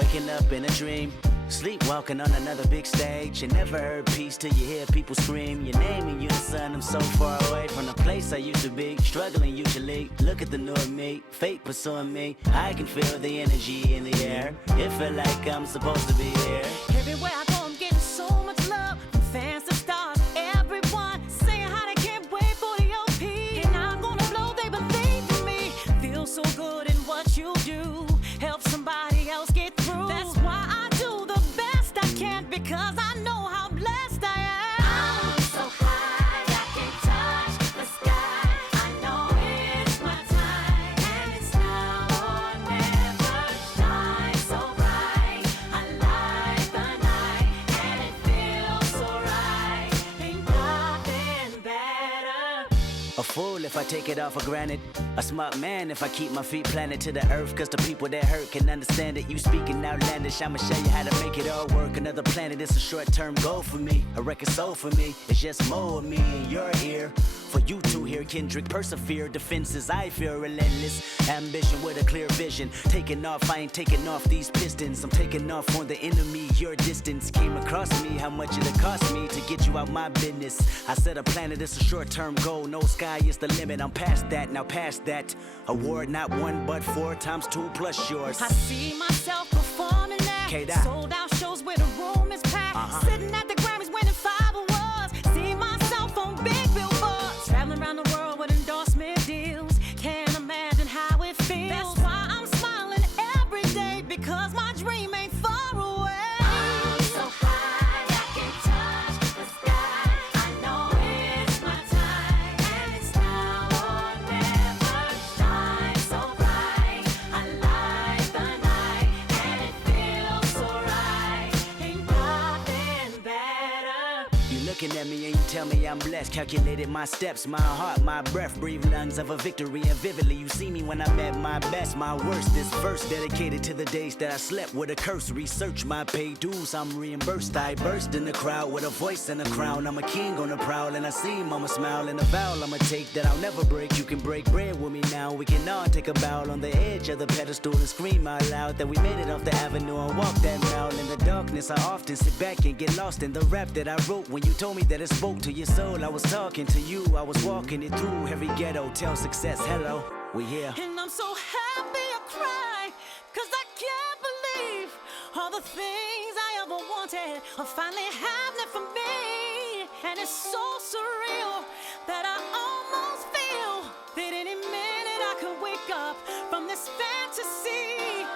Waking up in a dream, sleepwalking on another big stage. You never heard peace till you hear people scream your name in unison. I'm so far away from the place I used to be, struggling usually. Look at the new me, fate pursuing me. I can feel the energy in the air. It feel like I'm supposed to be here. Everywhere I go, I'm getting so much love from fans to stars. Everyone saying how they can't wait for the OP. And I'm gonna blow, they believe in me. Feel so good in what you do. Help somebody else get through. That's why I do the best I can, because I know how blessed I am. I'm so high, I can touch the sky. I know it's my time, and it's now or never. Shine so bright, I light the night, and it feels so right. Ain't nothing better. A fool if I take it all for granted. A smart man if I keep my feet planted to the earth. Cause the people that hurt can understand it. You speaking outlandish, I'ma show you how to make it all work. Another planet, it's a short-term goal for me. A record soul for me, it's just more of me in your ear. For you to hear Kendrick persevere. Defenses, I feel relentless. Ambition with a clear vision. Taking off, I ain't taking off these pistons. I'm taking off on the enemy. Your distance came across me. How much it'll cost me to get you out my business. I said a planet, it's a short-term goal. No sky is the limit. I'm past that, now past that. Award not 1 but 4 times 2 plus yours. I see myself performing there. K-Dot. Sold out shows where the room is packed. Sitting at the Grammys winning 5 awards. See myself on big billboards. Traveling around the world with endorsement deals. Can't imagine how it feels. That's why I'm smiling every day, because my dream ain't far away. I'm so high, I can touch the sky. I know it's my time, and it's now or never. Shine so bright, I light the night, and it feels so right. Ain't nothing better. You looking at me and you tell me I'm blessed. Calculated my steps, my heart, my breath. Breathe lungs of a victory, and vividly you see me when I'm at my best, my worst. This verse dedicated to the days that I slept with a curse. Research my paid dues, I'm reimbursed. I burst in the crowd with a voice and a crown. I'm a king on the prowl, and I see mama smile. And a vow I'ma take that I'll never break. You can break bread with me now. We can all take a bow on the edge of the pedestal and scream out loud that we made it off the avenue and walk that mile. In the darkness I often sit back and get lost in the rap that I wrote. When you told me that it spoke to your soul, I was talking to you. I was walking it through every ghetto. Tell success hello, we here. And I'm so happy I cry, cause I can't believe all the things I ever wanted are finally happening for me. And it's so surreal that I almost feel that any minute I could wake up from this fantasy.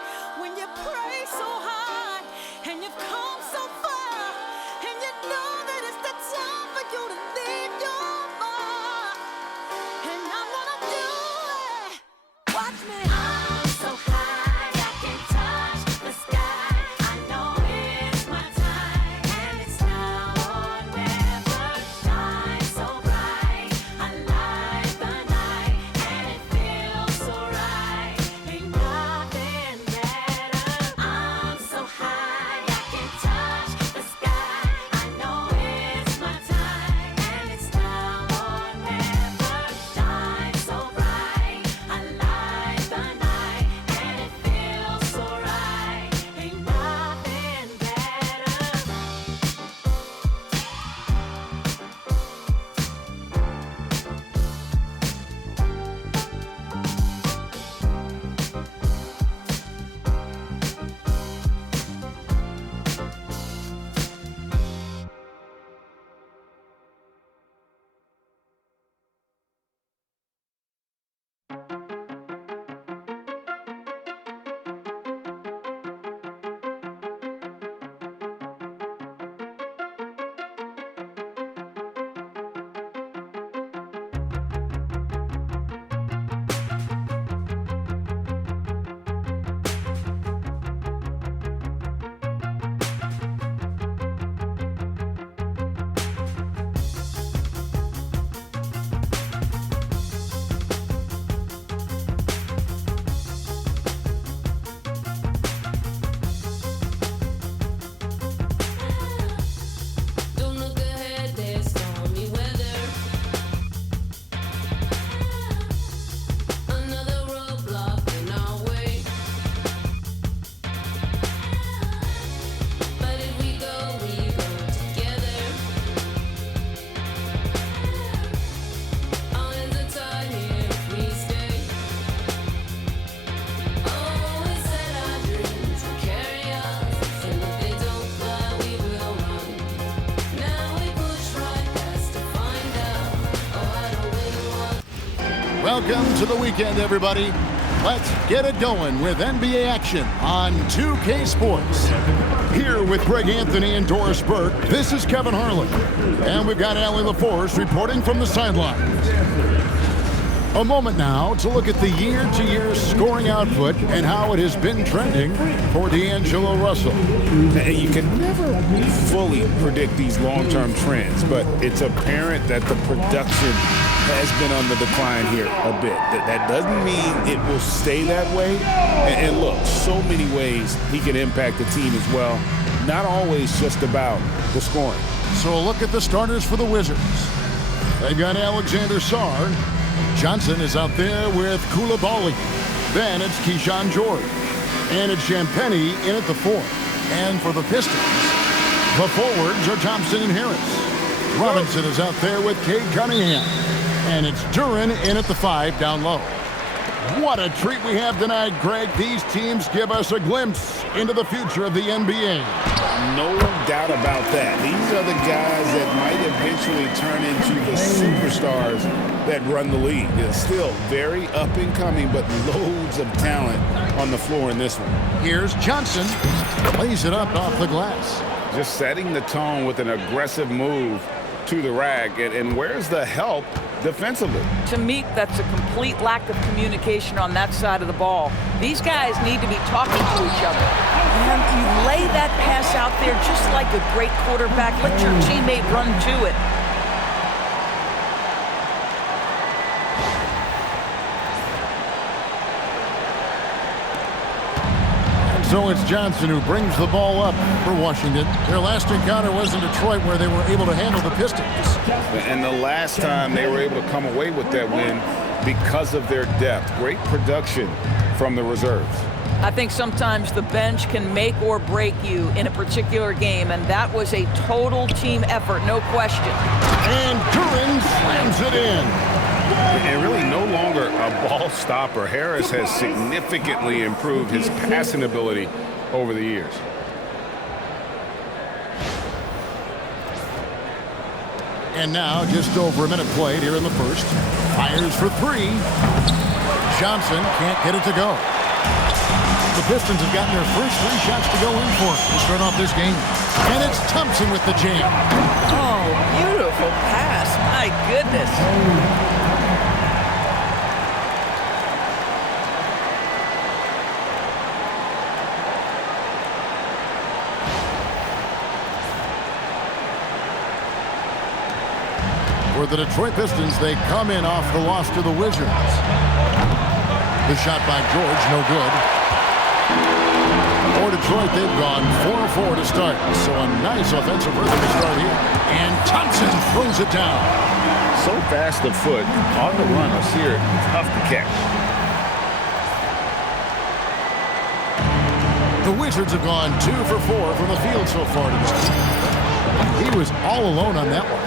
When you pray so hard and you've come so far, and you know that it's the time for you to leave your mark. And I'm gonna do it. Watch me. I'm so high, I can touch the sky. I know it's my time, and it's now or never. Shine so bright, I light the night, and it feels so right. Ain't nothing better. I'm so Welcome to the weekend, everybody. Let's get it going with NBA action on 2K Sports. Here with Greg Anthony and Doris Burke, this is Kevin Harlan. And we've got Allie LaForce reporting from the sidelines. A moment now to look at the year-to-year scoring output and how it has been trending for D'Angelo Russell. And you can never fully predict these long-term trends, but it's apparent that the production has been on the decline here a bit. That doesn't mean it will stay that way. And look, so many ways he can impact the team as well. Not always just about the scoring. So a look at the starters for the Wizards. They've got Alexander Sarr. Johnson is out there with Koulibaly. Then it's Keyshawn George. And it's Champagnie in at the 4. And for the Pistons, the forwards are Thompson and Harris. Robinson is out there with Cade Cunningham. And it's Duran in at the 5 down low. What a treat we have tonight, Greg. These teams give us a glimpse into the future of the NBA. No doubt about that. These are the guys that might eventually turn into the superstars that run the league. They're still very up and coming, but loads of talent on the floor in this one. Here's Johnson. Plays it up off the glass. Just setting the tone with an aggressive move to the rack. And where's the help defensively? To me, that's a complete lack of communication on that side of the ball. These guys need to be talking to each other. And you lay that pass out there just like a great quarterback. Let your teammate run to it. So it's Johnson who brings the ball up for Washington. Their last encounter was in Detroit where they were able to handle the Pistons. And the last time they were able to come away with that win because of their depth. Great production from the reserves. I think sometimes the bench can make or break you in a particular game, and that was a total team effort, no question. And Duran slams it in. And really no longer a ball stopper. Harris has significantly improved his passing ability over the years. And now just over a minute played here in the first. Fires for 3. Johnson can't get it to go. The Pistons have gotten their first 3 shots to go in for to start off this game. And it's Thompson with the jam. Oh, beautiful pass. My goodness. For the Detroit Pistons, they come in off the loss to the Wizards. The shot by George, no good. For Detroit, they've gone 4-4 to start. So a nice offensive rhythm to start here. And Thompson throws it down. So fast of foot, on the run, Asir, tough to catch. The Wizards have gone 2 for 4 from the field so far today. He was all alone on that one.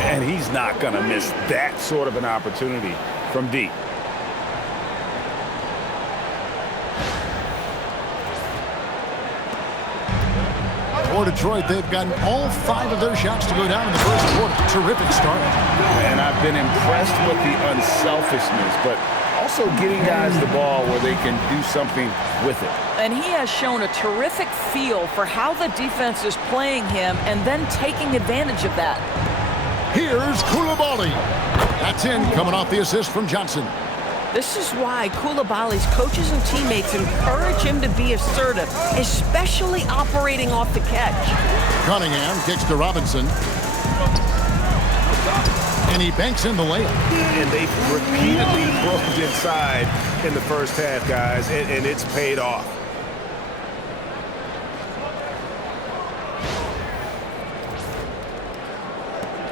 And he's not going to miss that sort of an opportunity from deep. For Detroit, they've gotten all 5 of their shots to go down in the first quarter. Terrific start. And I've been impressed with the unselfishness, but also getting guys the ball where they can do something with it. And he has shown a terrific feel for how the defense is playing him and then taking advantage of that. Here's Koulibaly. That's in, coming off the assist from Johnson. This is why Koulibaly's coaches and teammates encourage him to be assertive, especially operating off the catch. Cunningham kicks to Robinson. And he banks in the layup. And they've repeatedly broke inside in the first half, guys, and it's paid off.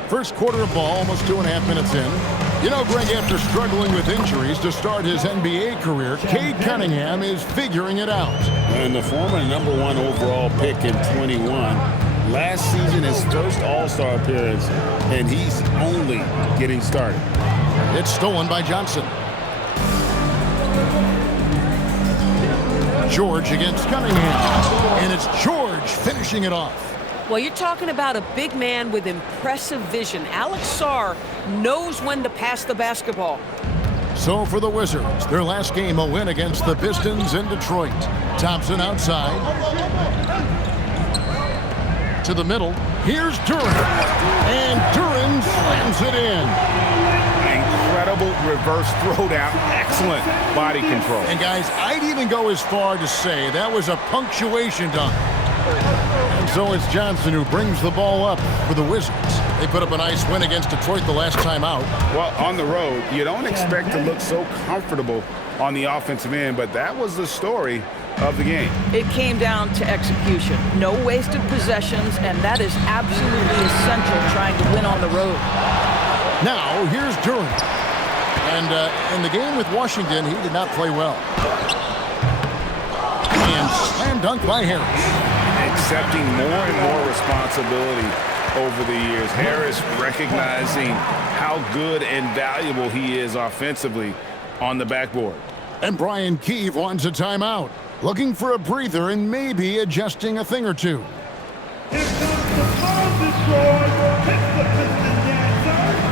First quarter of ball, almost 2.5 minutes in. You know, Greg, after struggling with injuries to start his NBA career, Cade Cunningham is figuring it out. And the former #1 overall pick in 21. Last season, his first All-Star appearance, and he's only getting started. It's stolen by Johnson. George against Cunningham. And it's George finishing it off. Well, you're talking about a big man with impressive vision. Alex Sarr knows when to pass the basketball. So for the Wizards, their last game a win against the Pistons in Detroit. Thompson outside. To the middle. Here's Duran. And Duran slams it in. Incredible reverse throwdown. Excellent body control. And guys, I'd even go as far to say that was a punctuation dunk. And so it's Johnson who brings the ball up for the Wizards. They put up a nice win against Detroit the last time out. Well, on the road, you don't expect to look so comfortable on the offensive end, but that was the story of the game. It came down to execution. No wasted possessions, and that is absolutely essential trying to win on the road. Now, here's Duran. And in the game with Washington, he did not play well. And slam dunk by Harris. Accepting more and more responsibility over the years. Harris recognizing how good and valuable he is offensively on the backboard. And Brian Keefe wants a timeout. Looking for a breather and maybe adjusting a thing or two. Here comes the ball destroyer. Hits the Pistons dancer.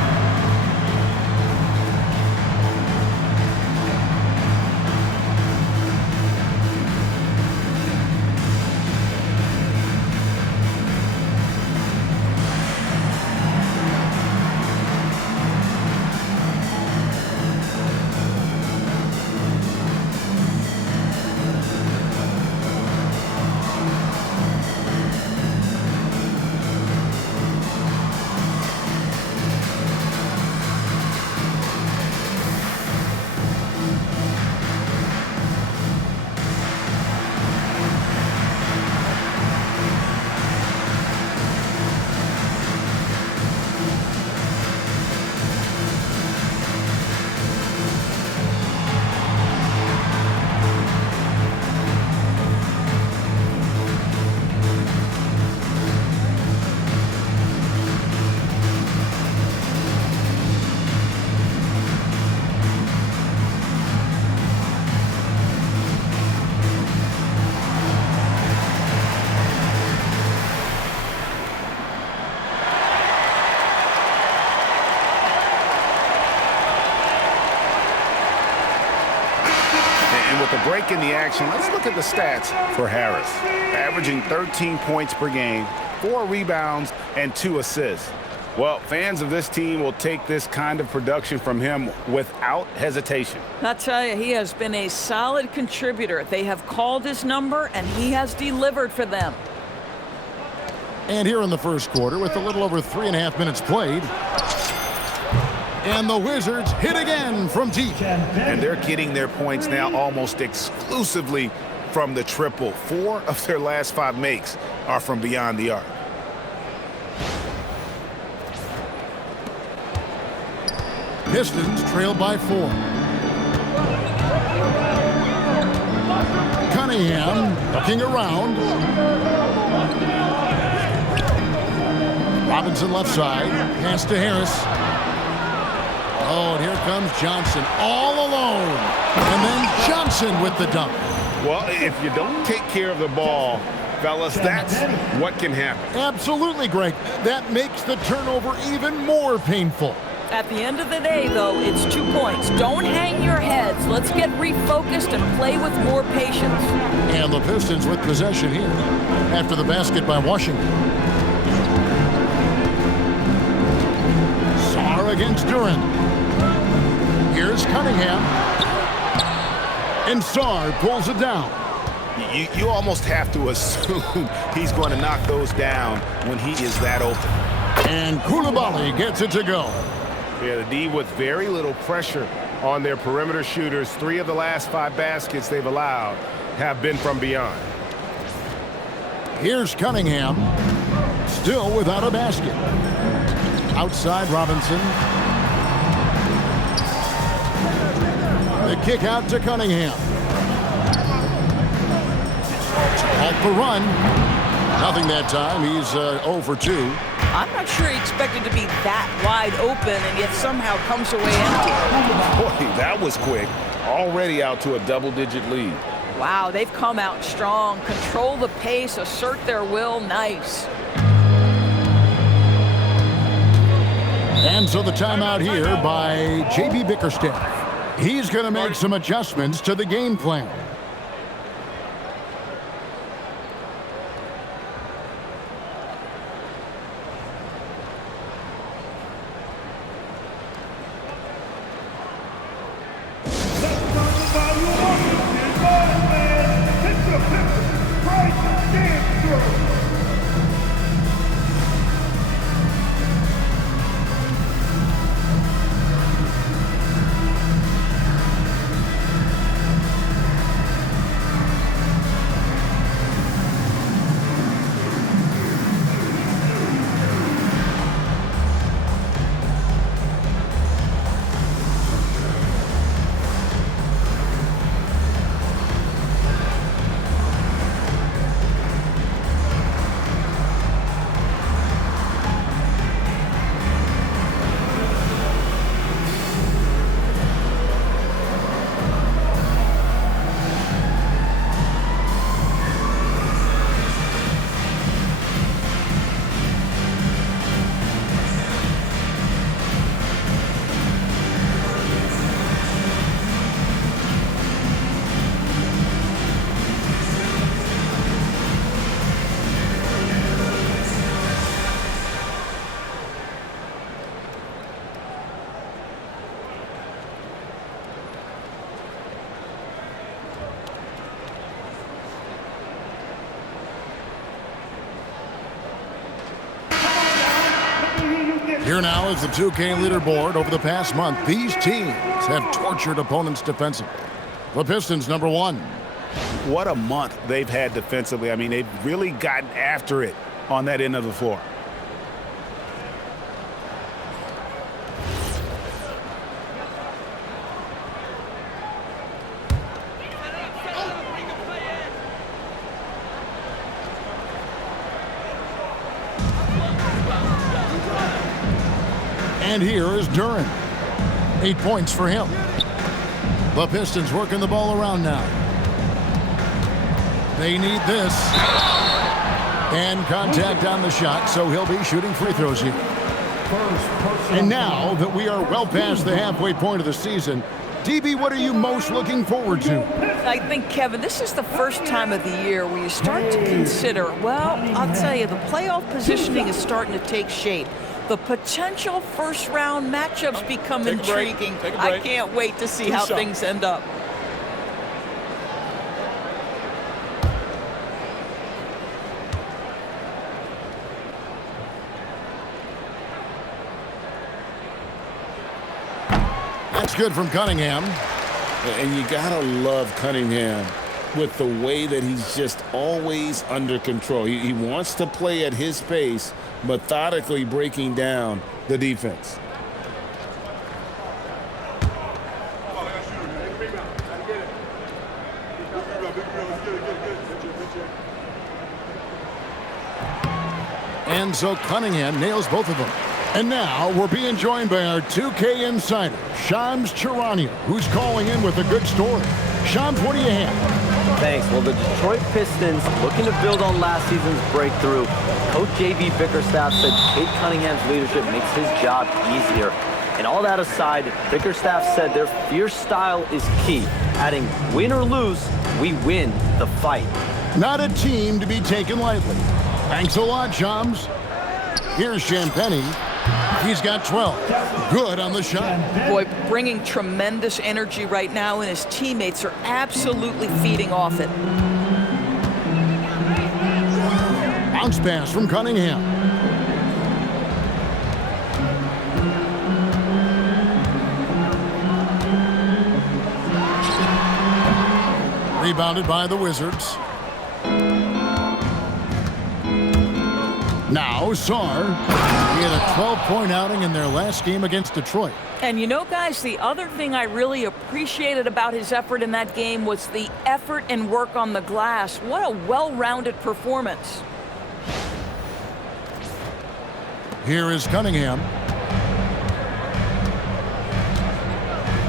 With a break in the action, let's look at the stats for Harris. Averaging 13 points per game, 4 rebounds, and 2 assists. Well, fans of this team will take this kind of production from him without hesitation. I tell you, he has been a solid contributor. They have called his number, and he has delivered for them. And here in the first quarter, with a little over 3.5 minutes played, and the Wizards hit again from deep. And they're getting their points now almost exclusively from the triple. 4 of their last 5 makes are from beyond the arc. Pistons trail by 4. Cunningham looking around. Robinson left side. Pass to Harris. Oh, and here comes Johnson all alone. And then Johnson with the dunk. Well, if you don't take care of the ball, fellas, that's what can happen. Absolutely, Greg. That makes the turnover even more painful. At the end of the day, though, it's 2 points. Don't hang your heads. Let's get refocused and play with more patience. And the Pistons with possession here after the basket by Washington. Sarr against Duran. Here's Cunningham. And Sarr pulls it down. You almost have to assume he's going to knock those down when he is that open. And Koulibaly gets it to go. Yeah, the D with very little pressure on their perimeter shooters. 3 of the last 5 baskets they've allowed have been from beyond. Here's Cunningham. Still without a basket. Outside Robinson. The kick out to Cunningham. Halt the run. Nothing that time. He's 0 for 2. I'm not sure he expected to be that wide open and yet somehow comes away empty. Boy, that was quick. Already out to a double-digit lead. Wow, they've come out strong. Control the pace, assert their will. Nice. And so the timeout here by J.B. Bickerstaff. He's going to make some adjustments to the game plan. Here now is the 2K leaderboard. Over the past month, these teams have tortured opponents defensively. The Pistons, number 1. What a month they've had defensively. I mean, they've really gotten after it on that end of the floor. And here is Duren. 8 points for him. The Pistons working the ball around now. They need this. And contact on the shot, so he'll be shooting free throws here. And now that we are well past the halfway point of the season, DB, what are you most looking forward to? I think, Kevin, this is the first time of the year where you start to consider, well, I'll tell you, the playoff positioning is starting to take shape. The potential first-round matchups become intriguing. I can't wait to see how things end up. That's good from Cunningham. And you gotta love Cunningham with the way that he's just always under control. He wants to play at his pace, methodically breaking down the defense. And so Cunningham nails both of them. And now we're being joined by our 2K insider, Shams Charania, who's calling in with a good story. Shams, what do you have? Thanks. Well, the Detroit Pistons, looking to build on last season's breakthrough. Coach J.B. Bickerstaff said Cade Cunningham's leadership makes his job easier. And all that aside, Bickerstaff said their fierce style is key, adding, win or lose, we win the fight. Not a team to be taken lightly. Thanks a lot, Shams. Here's Champagnie. He's got 12. Good on the shot. Boy, bringing tremendous energy right now, and his teammates are absolutely feeding off it. Bounce pass from Cunningham. Rebounded by the Wizards. Now, Sarr. He had a 12-point outing in their last game against Detroit. And you know, guys, the other thing I really appreciated about his effort in that game was the effort and work on the glass. What a well-rounded performance. Here is Cunningham.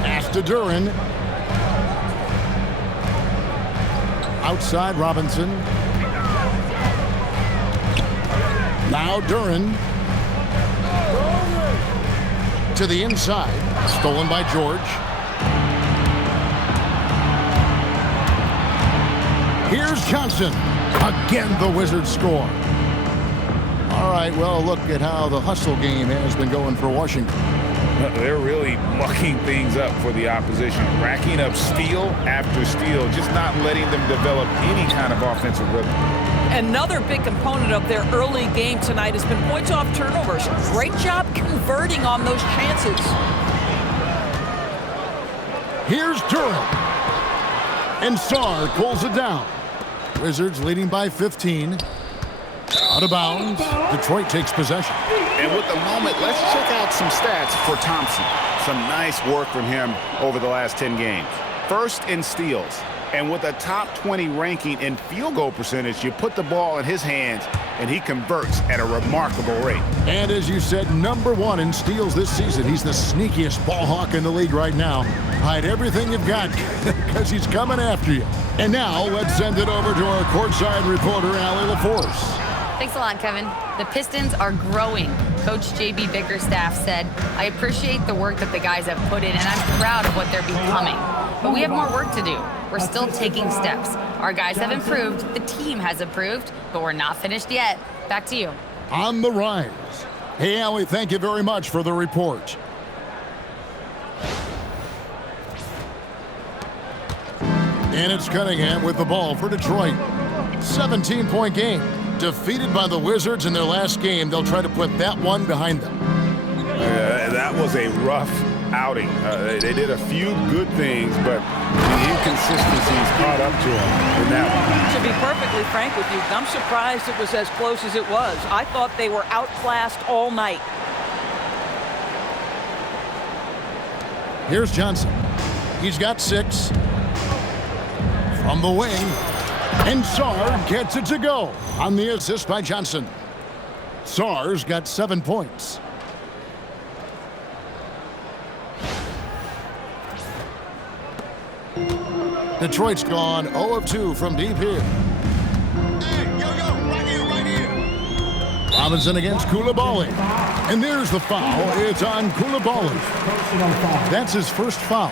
Pass to Duren. Outside Robinson. Now Duren. To the inside. Stolen by George. Here's Johnson. Again, the Wizards score. All right, well, look at how the hustle game has been going for Washington. They're really mucking things up for the opposition, racking up steal after steal, just not letting them develop any kind of offensive rhythm. Another big component of their early game tonight has been points off turnovers. Great job converting on those chances. Here's Durham. And Sarr pulls it down. Wizards leading by 15. Out of bounds. Detroit takes possession. And with the moment, let's check out some stats for Thompson. Some nice work from him over the last 10 games. First in steals. And with a top 20 ranking in field goal percentage, you put the ball in his hands, and he converts at a remarkable rate. And as you said, #1 in steals this season. He's the sneakiest ball hawk in the league right now. Hide everything you've got because he's coming after you. And now let's send it over to our courtside reporter, Allie LaForce. Thanks a lot, Kevin. The Pistons are growing. Coach J.B. Bickerstaff said, "I appreciate the work that the guys have put in, and I'm proud of what they're becoming. But we have more work to do. We're still taking steps. Our guys have improved, the team has improved, but we're not finished yet." Back to you. On the rise. Hey, Allie, thank you very much for the report. And it's Cunningham with the ball for Detroit. 17-point game. Defeated by the Wizards in their last game, they'll try to put that one behind them. That was a rough outing. They did a few good things, but the inconsistencies caught up to them in that one. To be perfectly frank with you, I'm surprised it was as close as it was. I thought they were outclassed all night. Here's Johnson. He's got 6. From the wing. And Sarr gets it to go on the assist by Johnson. Sarr's got 7 points. Detroit's gone 0 of 2 from deep here. Robinson against Koulibaly. And there's the foul. It's on Koulibaly. That's his first foul.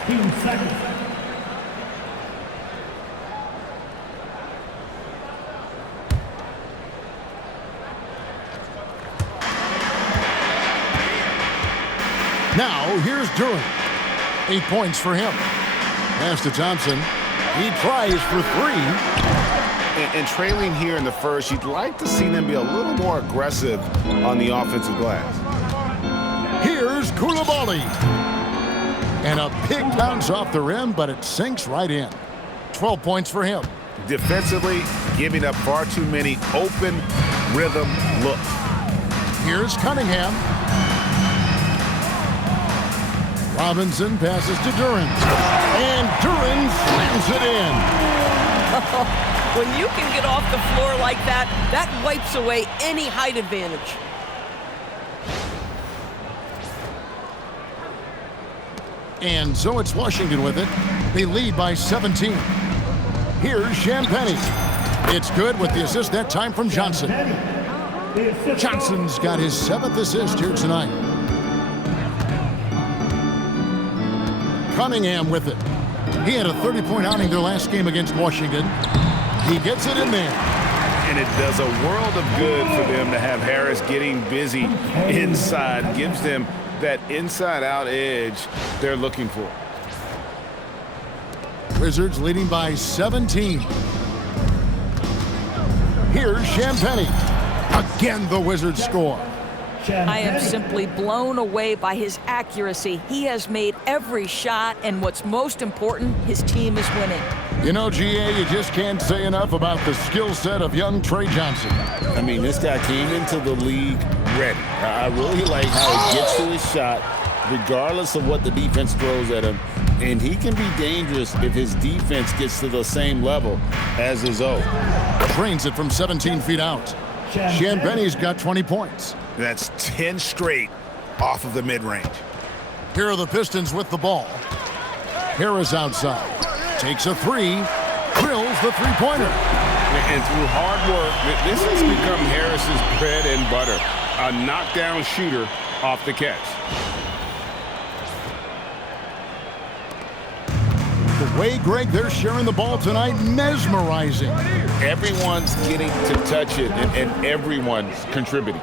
Now, here's Durham. 8 points for him. Pass to Thompson. He tries for 3. And trailing here in the first, you'd like to see them be a little more aggressive on the offensive glass. Here's Koulibaly. And a big bounce off the rim, but it sinks right in. 12 points for him. Defensively, giving up far too many open rhythm looks. Here's Cunningham. Robinson passes to Duran. And Duran slams it in. When you can get off the floor like that, that wipes away any height advantage. And so it's Washington with it. They lead by 17. Here's Champagnie. It's good with the assist that time from Johnson. Johnson's got his 7th assist here tonight. Cunningham with it. He had a 30-point outing their last game against Washington. He gets it in there. And it does a world of good for them to have Harris getting busy inside. Gives them that inside-out edge they're looking for. Wizards leading by 17. Here's Champagnie. Again, the Wizards score. I am simply blown away by his accuracy. He has made every shot, and what's most important, his team is winning. You know, GA, you just can't say enough about the skill set of young Trey Johnson. I mean, this guy came into the league ready. I really like how he gets to his shot, regardless of what the defense throws at him. And he can be dangerous if his defense gets to the same level as his own. Drains it from 17 feet out. Champagnie's got 20 points. That's 10 straight off of the mid-range. Here are the Pistons with the ball. Harris outside. Takes a 3. Drills the three-pointer. And through hard work, this has become Harris's bread and butter. A knockdown shooter off the catch. The Way, Greg, they're sharing the ball tonight. Mesmerizing. Everyone's getting to touch it, and everyone's contributing.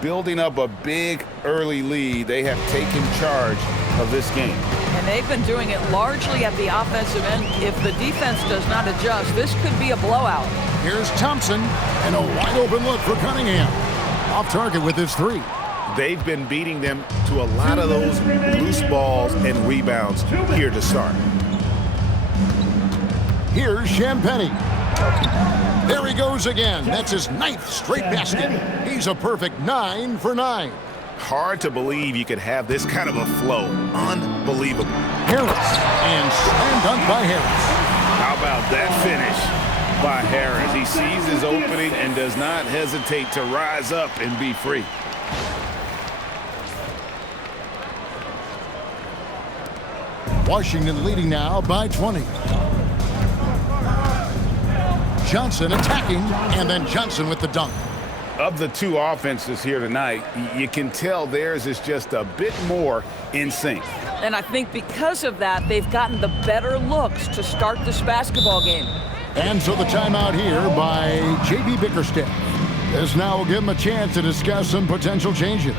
Building up a big early lead, they have taken charge of this game. And they've been doing it largely at the offensive end. If the defense does not adjust, this could be a blowout. Here's Thompson, and a wide open look for Cunningham. Off target with his three. They've been beating them to a lot of those loose balls and rebounds here to start. Here's Champagnie. There he goes again. That's his 9th straight basket. He's a perfect 9 for 9. Hard to believe you could have this kind of a flow. Unbelievable. Harris, and slam dunk by Harris. How about that finish by Harris? He sees his opening and does not hesitate to rise up and be free. Washington leading now by 20. Johnson attacking, and then Johnson with the dunk. Of the two offenses here tonight, you can tell theirs is just a bit more in sync. And I think because of that, they've gotten the better looks to start this basketball game. And so the timeout here by J.B. Bickerstaff. This now will give him a chance to discuss some potential changes.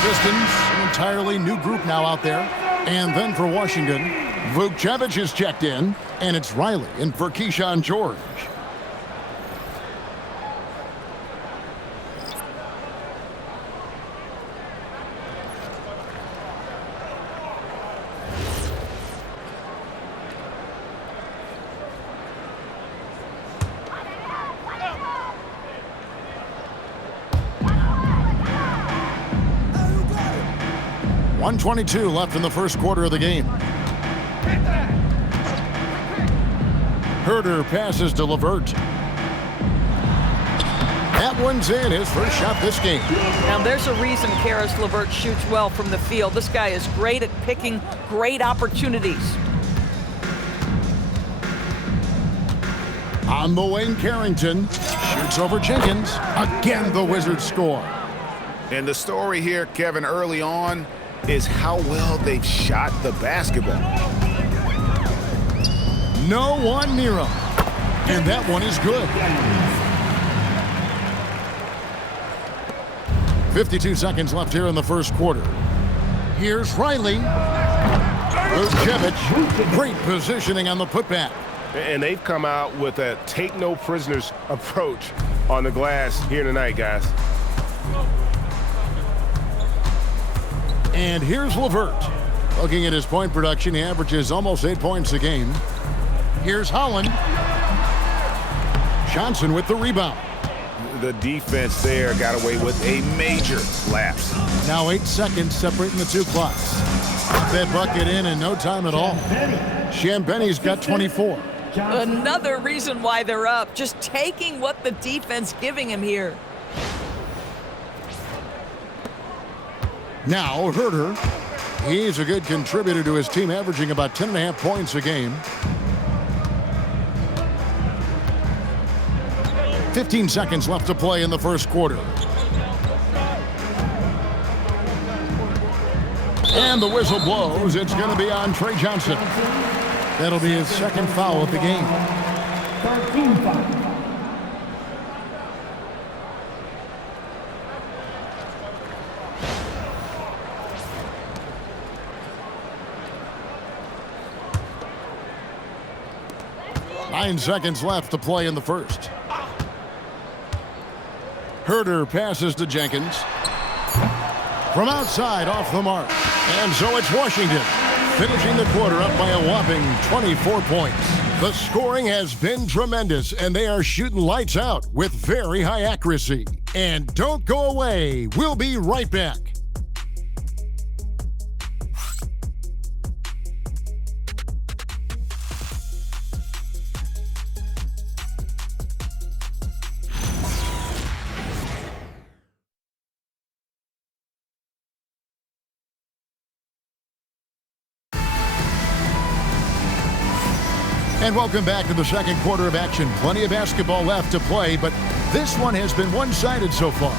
Pistons, an entirely new group now out there. And then for Washington, Vukcevic is checked in, and it's Riley in for Keyshawn George. .122 left in the first quarter of the game. Herter passes to LeVert. That one's in, his first shot this game. Now there's a reason Karis LeVert shoots well from the field. This guy is great at picking great opportunities. On the wing, Carrington shoots over Jenkins. Again, the Wizards score. And the story here, Kevin, early on, is how well they've shot the basketball. No one near him. And that one is good. 52 seconds left here in the first quarter. Here's Riley. Vukcevic, great positioning on the putback. And they've come out with a take-no-prisoners approach on the glass here tonight, guys. And here's LeVert. Looking at his point production, he averages almost 8 points a game. Here's Holland. Johnson with the rebound. The defense there got away with a major lapse. Now 8 seconds separating the two clocks. Put that bucket in no time at all. Champagnie's got 24. Another reason why they're up, just taking what the defense giving him here. Now Herter. He's a good contributor to his team, averaging about 10.5 points a game. 15 seconds left to play in the first quarter. And the whistle blows. It's going to be on Trey Johnson. That'll be his second foul of the game. 13 foul. Nine seconds left to play in the first. Herter passes to Jenkins. From outside, off the mark. And so it's Washington, finishing the quarter up by a whopping 24 points. The scoring has been tremendous, and they are shooting lights out with very high accuracy. And don't go away. We'll be right back. And welcome back to the second quarter of action. Plenty of basketball left to play, but this one has been one-sided so far.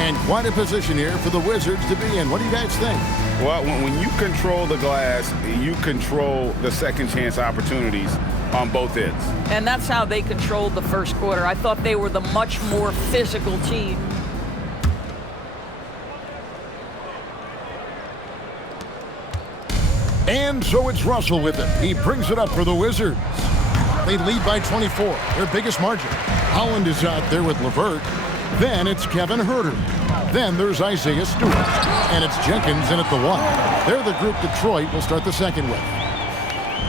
And quite a position here for the Wizards to be in. What do you guys think? Well, when you control the glass, you control the second chance opportunities on both ends. And that's how they controlled the first quarter. I thought they were the much more physical team. And so it's Russell with it. He brings it up for the Wizards. They lead by 24, their biggest margin. Holland is out there with LeVert. Then it's Kevin Herter. Then there's Isaiah Stewart. And it's Jenkins in at the one. They're the group Detroit will start the second with.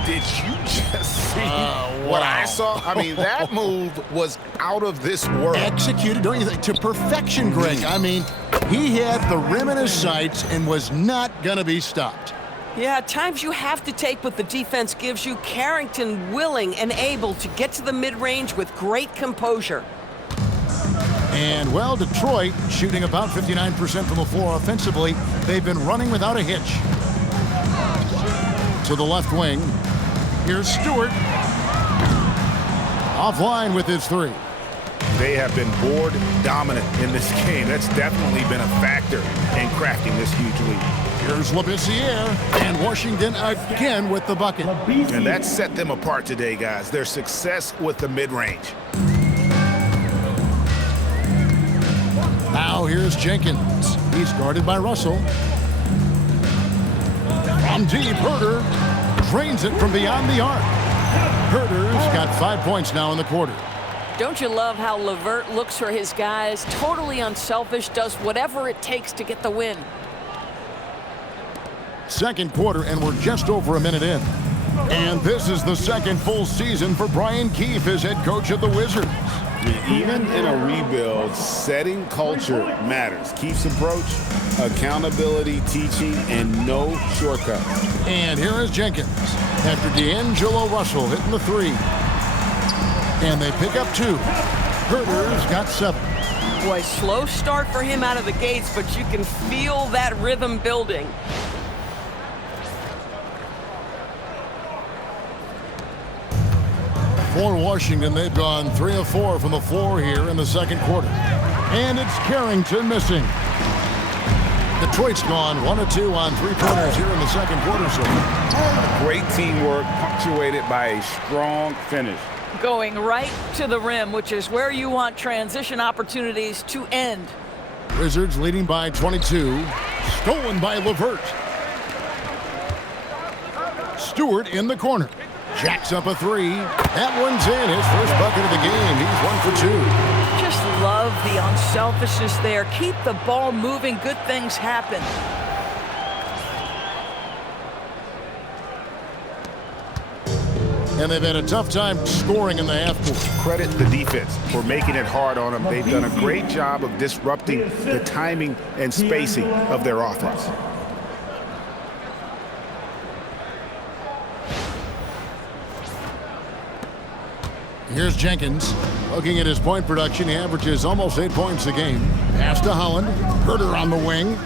Did you just see what I saw? I mean, that move was out of this world. Executed, don't you think, to perfection, Greg. I mean, he had the rim in his sights and was not going to be stopped. Yeah, at times you have to take what the defense gives you. Carrington willing and able to get to the mid-range with great composure. And, well, Detroit shooting about 59% from the floor offensively. They've been running without a hitch. To the left wing. Here's Stewart. Offline with his three. They have been board dominant in this game. That's definitely been a factor in crafting this huge lead. Here's Labissiere, and Washington again with the bucket. And that set them apart today, guys. Their success with the mid-range. Now here's Jenkins. He's guarded by Russell. From deep, Herter drains it from beyond the arc. Herter's got 5 points now in the quarter. Don't you love how LeVert looks for his guys? Totally unselfish, does whatever it takes to get the win. Second quarter, and we're just over a minute in. And this is the second full season for Brian Keefe as head coach of the Wizards. Even in a rebuild, setting culture matters. Keefe's approach, accountability, teaching, and no shortcuts. And here is Jenkins after D'Angelo Russell hitting the three. And they pick up two. Herter's got 7. Boy, slow start for him out of the gates, but you can feel that rhythm building. For Washington, they've gone 3 of 4 from the floor here in the second quarter. And it's Carrington missing. Detroit's gone 1 of 2 on three-pointers here in the second quarter. So great teamwork punctuated by a strong finish. Going right to the rim, which is where you want transition opportunities to end. Wizards leading by 22. Stolen by LeVert. Stewart in the corner. Jacks up a three. That one's in. His first bucket of the game. He's 1 for 2. Just love the unselfishness there. Keep the ball moving. Good things happen. And they've had a tough time scoring in the half court. Credit the defense for making it hard on them. They've done a great job of disrupting the timing and spacing of their offense. Here's Jenkins. Looking at his point production, he averages almost 8 points a game. Pass to Holland. Herter on the wing.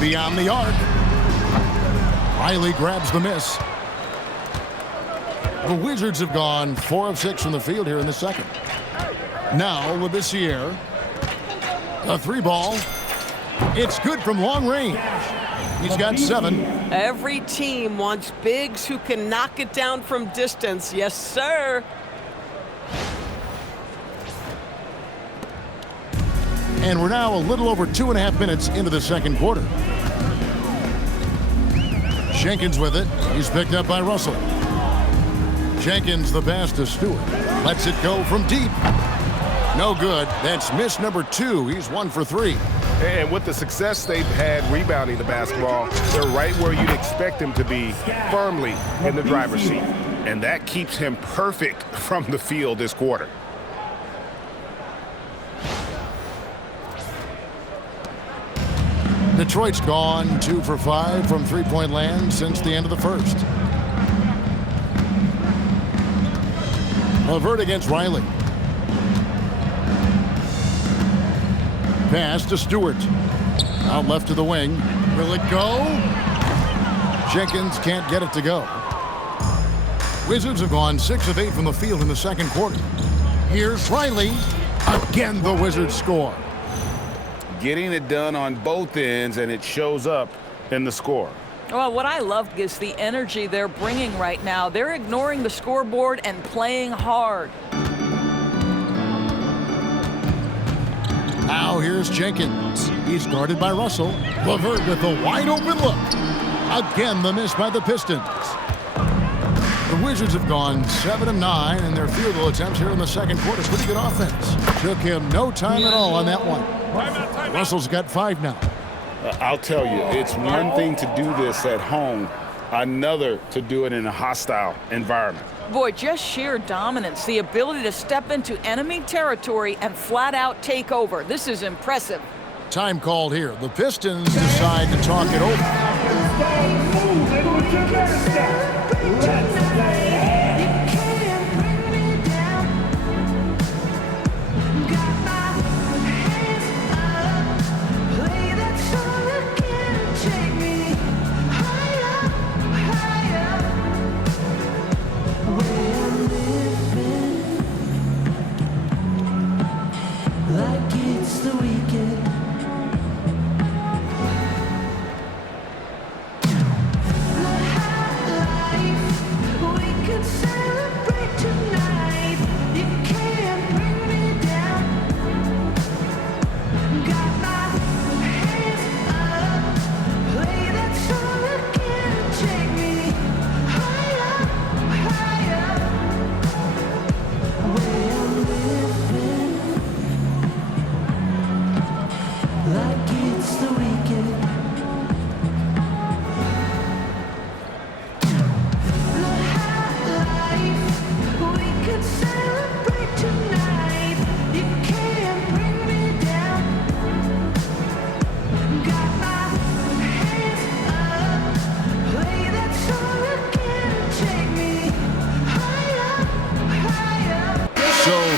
Beyond the arc. Riley grabs the miss. The Wizards have gone 4 of 6 from the field here in the second. Now, Labissiere. A 3-ball. It's good from long range. He's got 7. Every team wants bigs who can knock it down from distance. Yes, sir. And we're now a little over 2.5 minutes into the second quarter. Jenkins with it. He's picked up by Russell. Jenkins the pass to Stewart. Lets it go from deep. No good. That's miss number 2. He's 1 for 3. And with the success they've had rebounding the basketball, they're right where you'd expect him to be, firmly in the driver's seat. And that keeps him perfect from the field this quarter. Detroit's gone 2 for 5 from three-point land since the end of the first. LeVert against Riley. Pass to Stewart. Out left to the wing. Will it go? Jenkins can't get it to go. Wizards have gone 6 of 8 from the field in the second quarter. Here's Riley. Again, the Wizards score. Getting it done on both ends, and it shows up in the score. Well, what I love is the energy they're bringing right now. They're ignoring the scoreboard and playing hard. Now here's Jenkins. He's guarded by Russell. LeVert with a wide open look. Again, the miss by the Pistons. The Wizards have gone 7 of 9 in their field goal attempts here in the second quarter. Pretty good offense. Took him no time at all on that one. Russell's got 5 now. I'll tell you, it's one thing to do this at home, another to do it in a hostile environment. Boy, just sheer dominance, the ability to step into enemy territory and flat out take over. This is impressive. Time called here. The Pistons decide to talk it over.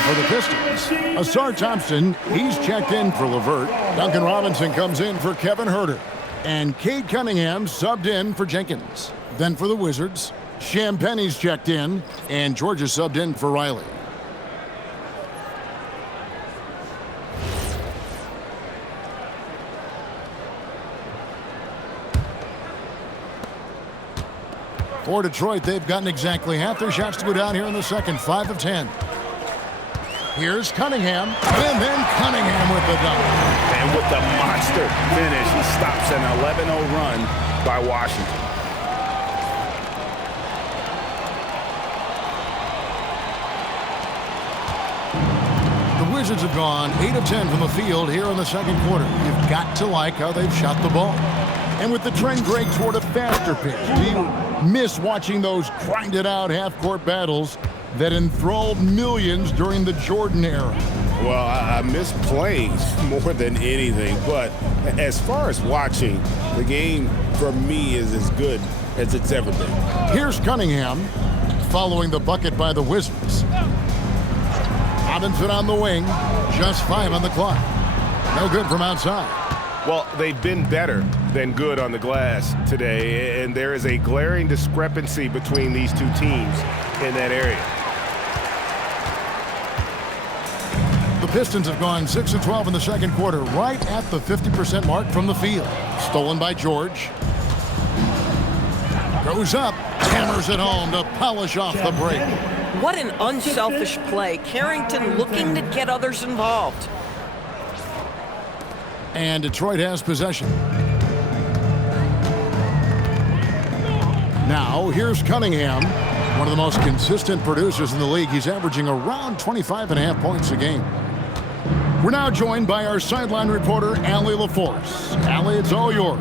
For the Pistons, Asar Thompson, he's checked in for LeVert. Duncan Robinson comes in for Kevin Huerter. And Cade Cunningham subbed in for Jenkins. Then for the Wizards, Champagnie's checked in, and Georgia subbed in for Riley. For Detroit, they've gotten exactly half their shots to go down here in the second, 5 of 10. Here's Cunningham, and then Cunningham with the dunk. And with the monster finish, he stops an 11-0 run by Washington. The Wizards have gone 8 of 10 from the field here in the second quarter. You've got to like how they've shot the ball. And with the trend break toward a faster pitch, do you miss watching those grinded-out half-court battles that enthralled millions during the Jordan era? Well, I miss playing more than anything, but as far as watching, the game for me is as good as it's ever been. Here's Cunningham following the bucket by the Wizards. Robinson on the wing, just 5 on the clock. No good from outside. Well, they've been better than good on the glass today, and there is a glaring discrepancy between these two teams. in that area. The Pistons have gone 6 of 12 in the second quarter, right at the 50% mark from the field. Stolen by George. Goes up, hammers it home to polish off the break. What an unselfish play. Carrington looking to get others involved. And Detroit has possession. Now, here's Cunningham, one of the most consistent producers in the league. He's averaging around 25.5 points a game. We're now joined by our sideline reporter, Allie LaForce. Allie, it's all yours.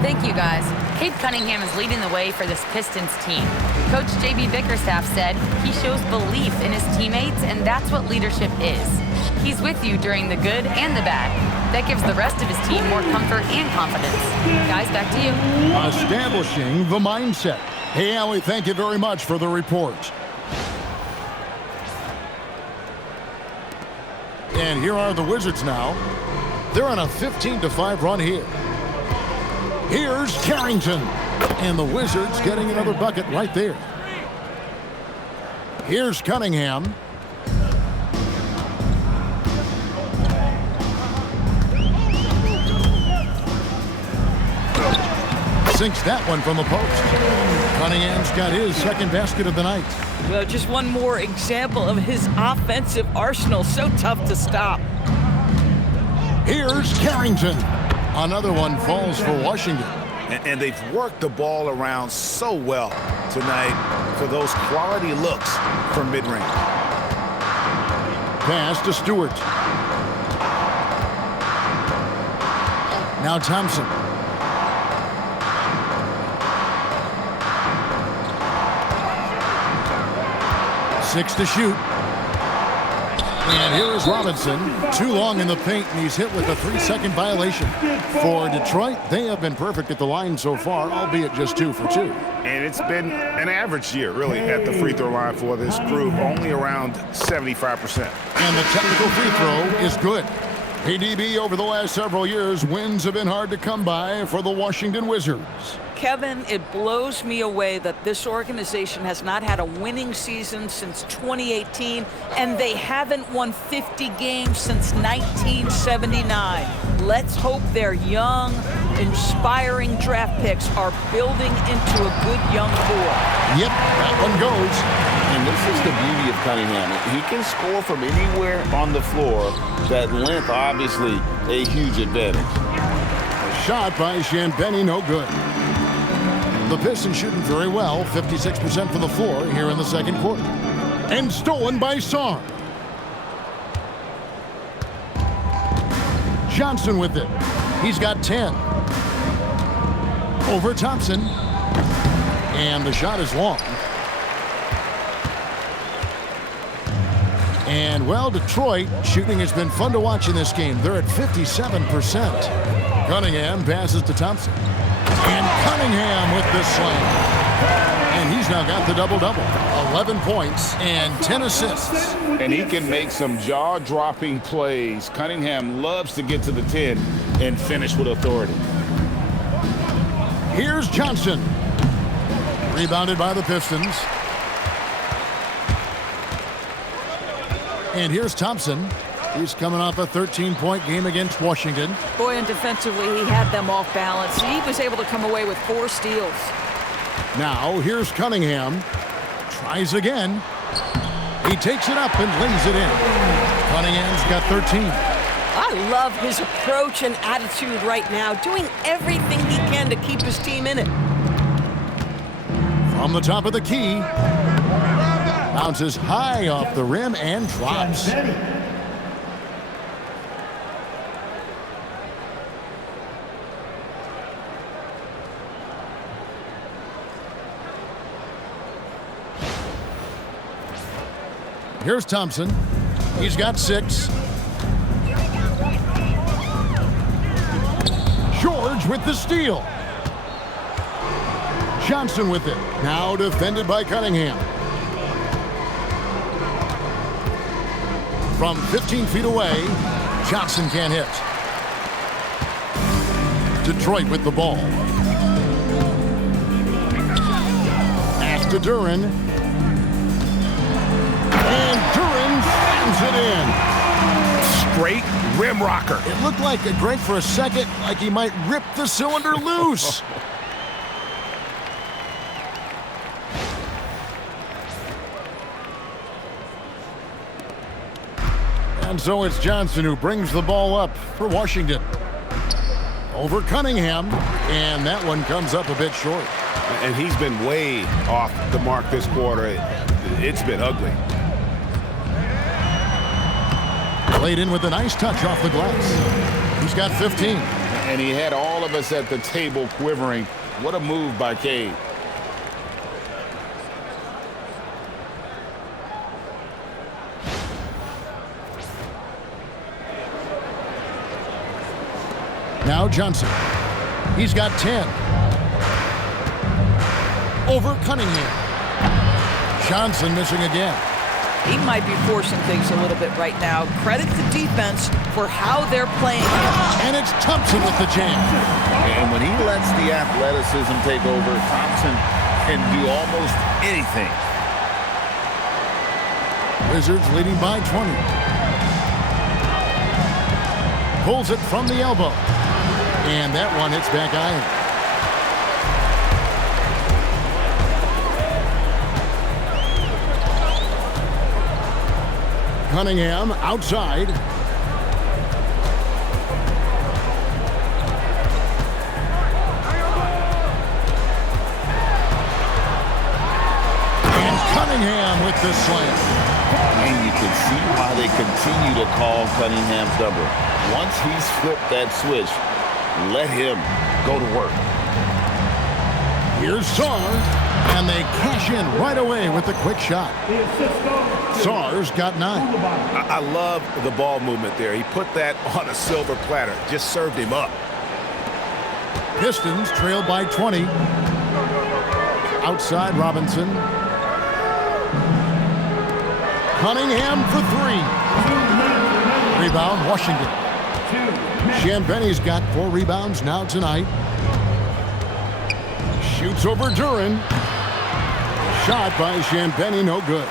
Thank you, guys. Cade Cunningham is leading the way for this Pistons team. Coach J.B. Bickerstaff said he shows belief in his teammates, and that's what leadership is. He's with you during the good and the bad. That gives the rest of his team more comfort and confidence. Guys, back to you. Establishing the mindset. Hey, Allie, thank you very much for the report. And here are the Wizards now. They're on a 15-5 run here. Here's Carrington. And the Wizards getting another bucket right there. Here's Cunningham. Sinks that one from the post. Cunningham's got his second basket of the night. Well, just one more example of his offensive arsenal. So tough to stop. Here's Carrington. Another one falls for Washington. And they've worked the ball around so well tonight for those quality looks from mid-range. Pass to Stewart. Now Thompson. Six to shoot. And here is Robinson. Too long in the paint, and he's hit with a 3-second violation. For Detroit, they have been perfect at the line so far, albeit just 2 for 2. And it's been an average year, really, at the free throw line for this group, only around 75%. And the technical free throw is good. PDB over the last several years, wins have been hard to come by for the Washington Wizards. Kevin, it blows me away that this organization has not had a winning season since 2018, and they haven't won 50 games since 1979. Let's hope their young, inspiring draft picks are building into a good young core. Yep, that one goes. And this is the beauty of Cunningham. He can score from anywhere on the floor. That length, obviously, a huge advantage. A shot by Champagnie, no good. The Pistons shooting very well, 56% from the floor here in the second quarter. And stolen by Sarr. Johnson with it. He's got 10. Over Thompson. And the shot is long. And, well, Detroit shooting has been fun to watch in this game. They're at 57%. Cunningham passes to Thompson. And Cunningham with the slam. And he's now got the double-double. 11 points and 10 assists. And he can make some jaw-dropping plays. Cunningham loves to get to the 10 and finish with authority. Here's Johnson. Rebounded by the Pistons. And here's Thompson. He's coming off a 13-point game against Washington. Boy, and defensively, he had them off balance. He was able to come away with 4 steals. Now, here's Cunningham. Tries again. He takes it up and lays it in. Cunningham's got 13. I love his approach and attitude right now, doing everything he can to keep his team in it. From the top of the key. Bounces high off the rim and drops. Here's Thompson. He's got 6. George with the steal. Johnson with it. Now defended by Cunningham. From 15 feet away, Johnson can't hit. Detroit with the ball. Pass to Duran. And Duran slams it in. Straight rim rocker. It looked like Greg for a second, like he might rip the cylinder loose. And so it's Johnson who brings the ball up for Washington. Over Cunningham, and that one comes up a bit short. And he's been way off the mark this quarter. It's been ugly. Played in with a nice touch off the glass. He's got 15. And he had all of us at the table quivering. What a move by Cade. Now Johnson. He's got 10. Over Cunningham. Johnson missing again. He might be forcing things a little bit right now. Credit the defense for how they're playing him. And it's Thompson with the jam. And when he lets the athleticism take over, Thompson can do almost anything. Wizards leading by 20. Pulls it from the elbow. And that one hits back iron. Cunningham outside. And Cunningham with the slam. And you can see why they continue to call Cunningham's number. Once he's flipped that switch, let him go to work. Here's Sarr, and they cash in right away with the quick shot. Sarr's got 9. I love the ball movement there. He put that on a silver platter. Just served him up. Pistons trail by 20. Outside Robinson. Cunningham for 3. Rebound Washington. Champagnie's got 4 rebounds now tonight. Shoots over Duran. Shot by Champagnie, no good.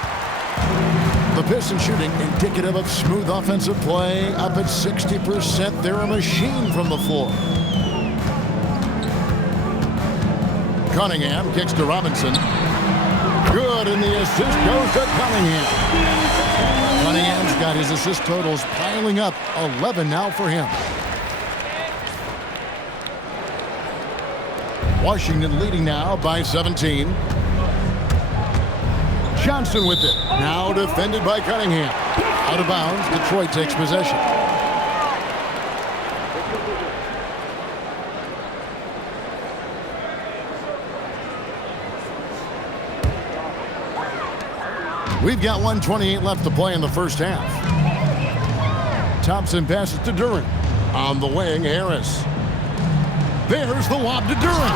The Pistons shooting indicative of smooth offensive play. Up at 60%. They're a machine from the floor. Cunningham kicks to Robinson. Good, and the assist goes to Cunningham. Cunningham's got his assist totals piling up. 11 now for him. Washington leading now by 17. Johnson with it. Now defended by Cunningham. Out of bounds. Detroit takes possession. We've got 1:28 left to play in the first half. Thompson passes to Duran. On the wing, Harris. There's the lob to Duran.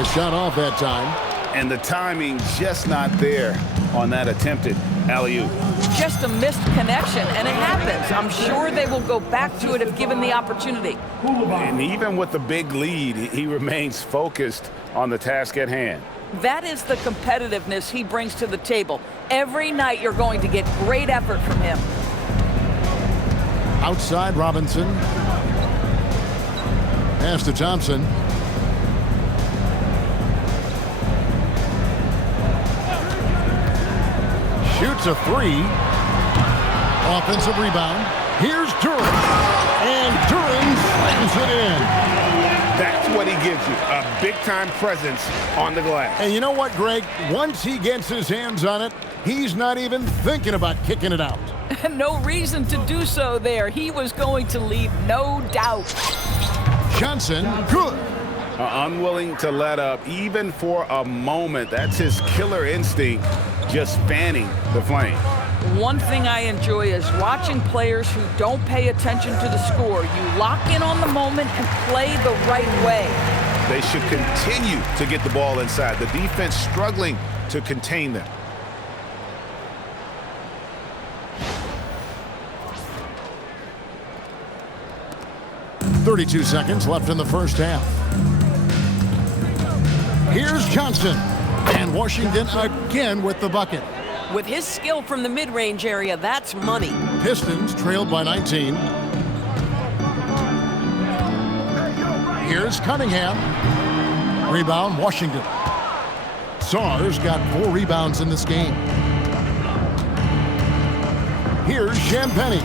A shot off that time. And the timing just not there on that attempted alley-oop. Just a missed connection, and it happens. I'm sure they will go back to it if given the opportunity. And even with the big lead, he remains focused on the task at hand. That is the competitiveness he brings to the table. Every night you're going to get great effort from him. Outside Robinson. Pass to Thompson. Shoots a 3. Offensive rebound. Here's Duran. And Duran slams it in. That's what he gives you, a big-time presence on the glass. And you know what, Greg? Once he gets his hands on it, he's not even thinking about kicking it out. No reason to do so there. He was going to leave, no doubt. Johnson, good. Unwilling to let up, even for a moment. That's his killer instinct, just fanning the flame. One thing I enjoy is watching players who don't pay attention to the score. You lock in on the moment and play the right way. They should continue to get the ball inside. The defense struggling to contain them. .32 seconds left in the first half. Here's Johnson. And Washington again with the bucket. With his skill from the mid-range area, that's money. Pistons trailed by 19. Here's Cunningham. Rebound, Washington. Sarr's got 4 rebounds in this game. Here's Champagnie.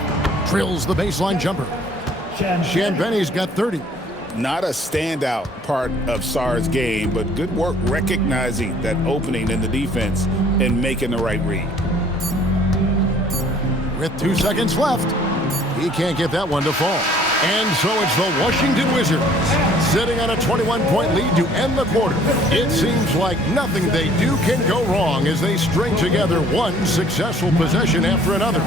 Drills the baseline jumper. Champagnie's got 30. Not a standout part of Sarr's game, but good work recognizing that opening in the defense and making the right read. With 2 seconds left, he can't get that one to fall. And so it's the Washington Wizards sitting on a 21-point lead to end the quarter. It seems like nothing they do can go wrong as they string together one successful possession after another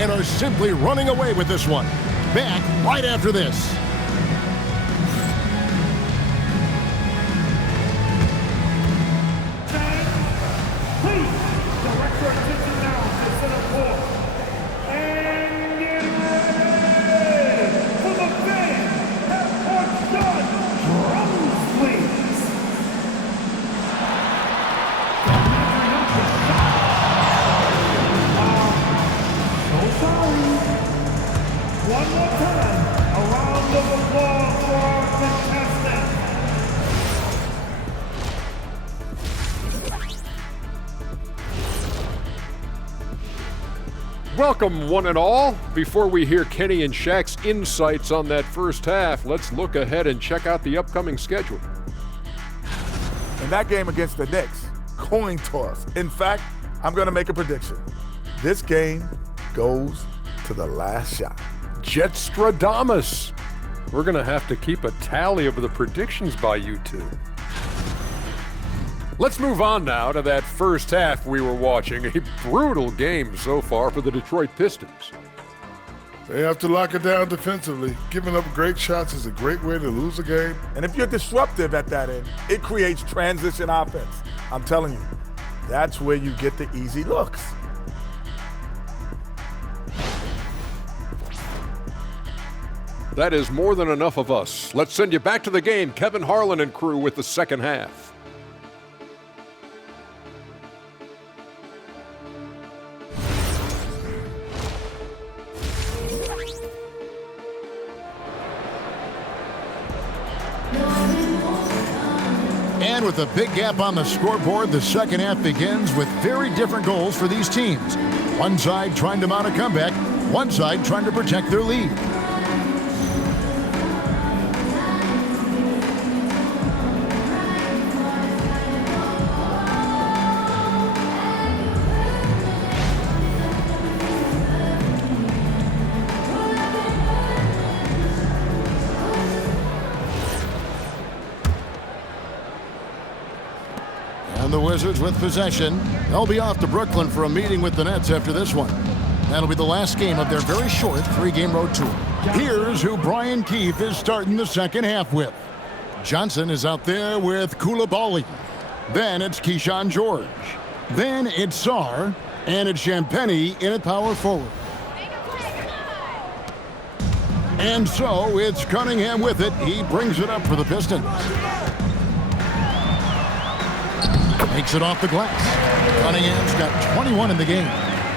and are simply running away with this one. Back right after this. One more time, a round of applause for our contestants. Welcome, one and all. Before we hear Kenny and Shaq's insights on that first half, let's look ahead and check out the upcoming schedule. In that game against the Knicks, coin toss. In fact, I'm going to make a prediction. This game goes to the last shot. Jetstradamus. We're going to have to keep a tally of the predictions by you two. Let's move on now to that first half we were watching. A brutal game so far for the Detroit Pistons. They have to lock it down defensively. Giving up great shots is a great way to lose a game. And if you're disruptive at that end, it creates transition offense. I'm telling you, that's where you get the easy looks. That is more than enough of us. Let's send you back to the game. Kevin Harlan and crew with the second half. And with a big gap on the scoreboard, the second half begins with very different goals for these teams. One side trying to mount a comeback, one side trying to protect their lead. And the Wizards with possession. They'll be off to Brooklyn for a meeting with the Nets after this one. That'll be the last game of their very short 3-game road tour. Here's who Brian Keefe is starting the second half with. Johnson is out there with Koulibaly. Then it's Keyshawn George. Then it's Sarr. And it's Champagnie in at power forward. And so it's Cunningham with it. He brings it up for the Pistons. Makes it off the glass. Cunningham's got 21 in the game.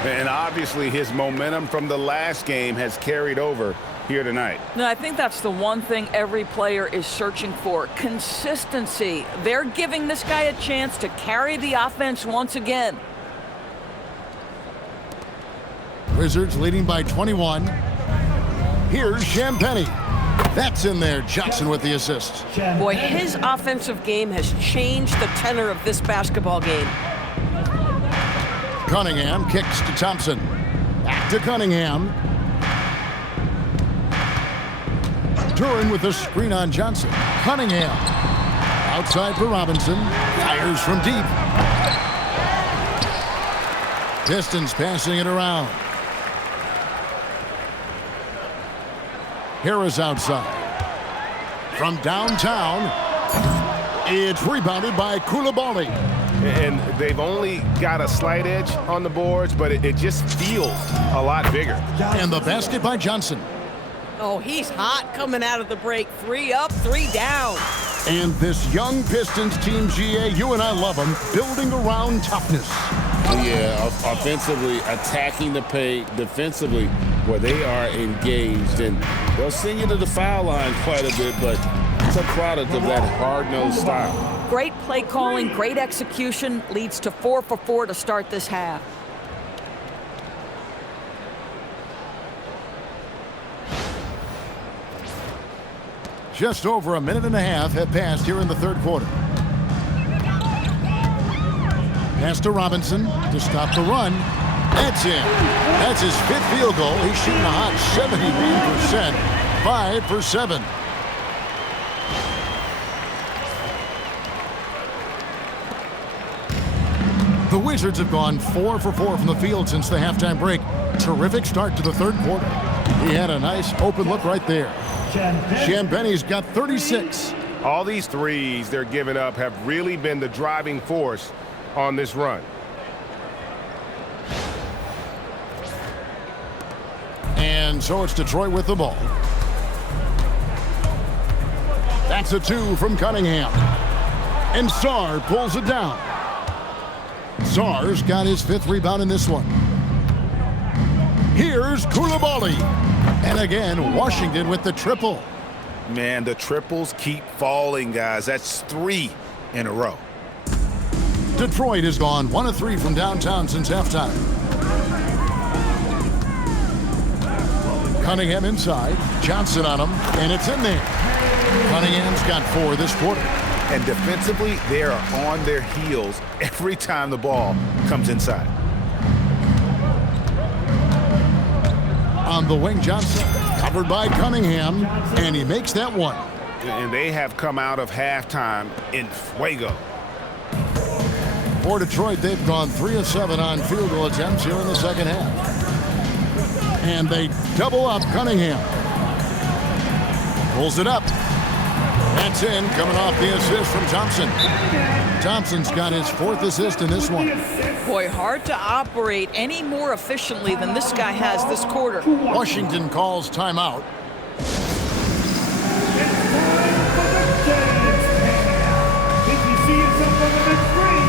And obviously his momentum from the last game has carried over here tonight. No, I think that's the one thing every player is searching for. Consistency. They're giving this guy a chance to carry the offense once again. Wizards leading by 21. Here's Champagnie. That's in there. Johnson with the assist. Boy, his offensive game has changed the tenor of this basketball game. Cunningham kicks to Thompson. Back to Cunningham. Duran with a screen on Johnson. Cunningham. Outside for Robinson. Fires from deep. Pistons passing it around. Harris outside. From downtown, it's rebounded by Koulibaly. And they've only got a slight edge on the boards, but it just feels a lot bigger. And the basket by Johnson. Oh, he's hot coming out of the break. 3 up, 3 down. And this young Pistons team, GA, you and I love them, building around toughness. Yeah, offensively, attacking the paint, defensively, where they are engaged. And they'll send you to the foul line quite a bit, but it's a product of that hard-nosed style. Great play calling, great execution, leads to 4 for 4 to start this half. Just over a minute and a half have passed here in the third quarter. Pass to Robinson to stop the run. That's in. That's his 5th field goal. He's shooting a hot 71%. 5 for 7. The Wizards have gone 4 for 4 from the field since the halftime break. Terrific start to the third quarter. He had a nice open look right there. Champagnie's got 36. All these threes they're giving up have really been the driving force on this run. And so it's Detroit with the ball. That's a 2 from Cunningham. And Sarr pulls it down. Sarr's got his 5th rebound in this one. Here's Koulibaly. And again, Washington with the triple. Man, the triples keep falling, guys. That's 3 in a row. Detroit has gone 1 of 3 from downtown since halftime. Cunningham inside. Johnson on him, and it's in there. Cunningham's got 4 this quarter. And defensively, they are on their heels every time the ball comes inside. On the wing, Johnson, covered by Cunningham, and he makes that one. And they have come out of halftime in fuego. For Detroit, they've gone 3 of 7 on field goal attempts here in the second half. And they double up Cunningham. Pulls it up. That's in, coming off the assist from Thompson. Thompson's got his 4th assist in this one. Boy, hard to operate any more efficiently than this guy has this quarter. Washington calls timeout. If you see something on the big screen,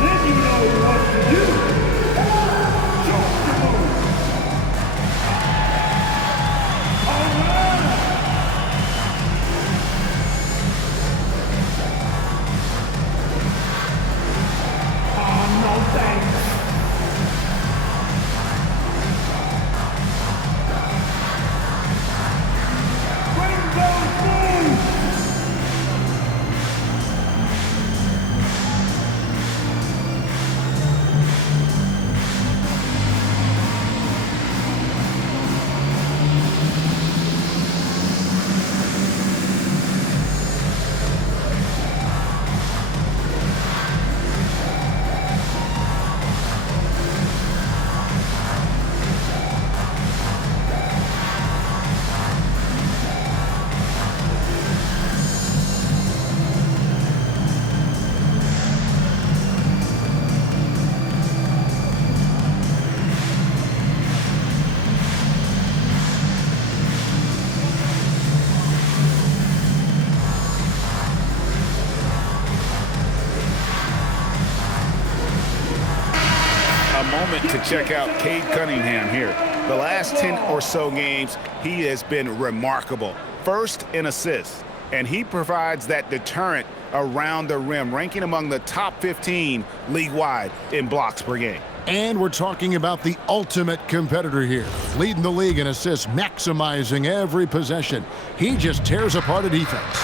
then you know what to do. Jump the move. All right. Oh, no thanks. Bring those moves. To check out Cade Cunningham here. The last 10 or so games, he has been remarkable. First in assists, and he provides that deterrent around the rim, ranking among the top 15 league-wide in blocks per game. And we're talking about the ultimate competitor here. Leading the league in assists, maximizing every possession. He just tears apart a defense.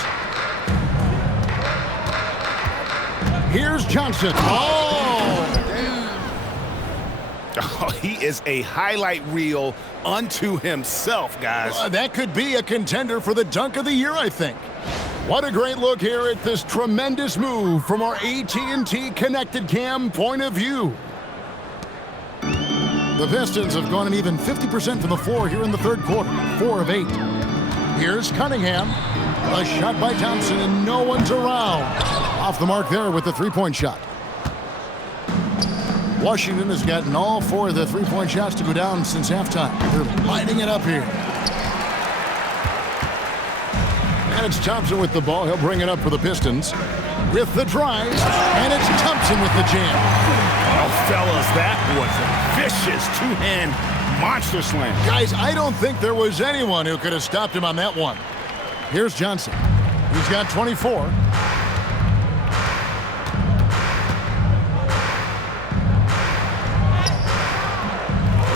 Here's Johnson. Oh, he is a highlight reel unto himself, guys. That could be a contender for the dunk of the year, I think. What a great look here at this tremendous move from our AT&T Connected Cam point of view. The Pistons have gone an even 50% from the floor here in the third quarter, 4 of 8. Here's Cunningham. A shot by Thompson, and no one's around. Off the mark there with the three-point shot. Washington has gotten all 4 of the three-point shots to go down since halftime. They're lighting it up here. And it's Thompson with the ball. He'll bring it up for the Pistons. With the drive, and it's Thompson with the jam. Oh, fellas, that was a vicious two-hand monster slam. Guys, I don't think there was anyone who could have stopped him on that one. Here's Johnson. He's got 24.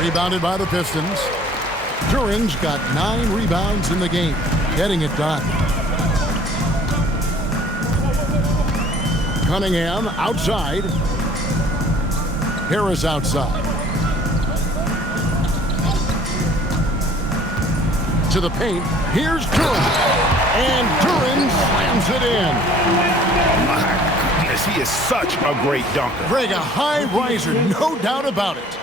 Rebounded by the Pistons. Duran's got 9 rebounds in the game, getting it done. Cunningham outside. Harris outside. To the paint. Here's Duran. And Duran slams it in. My goodness, he is such a great dunker. Greg, a high riser, no doubt about it.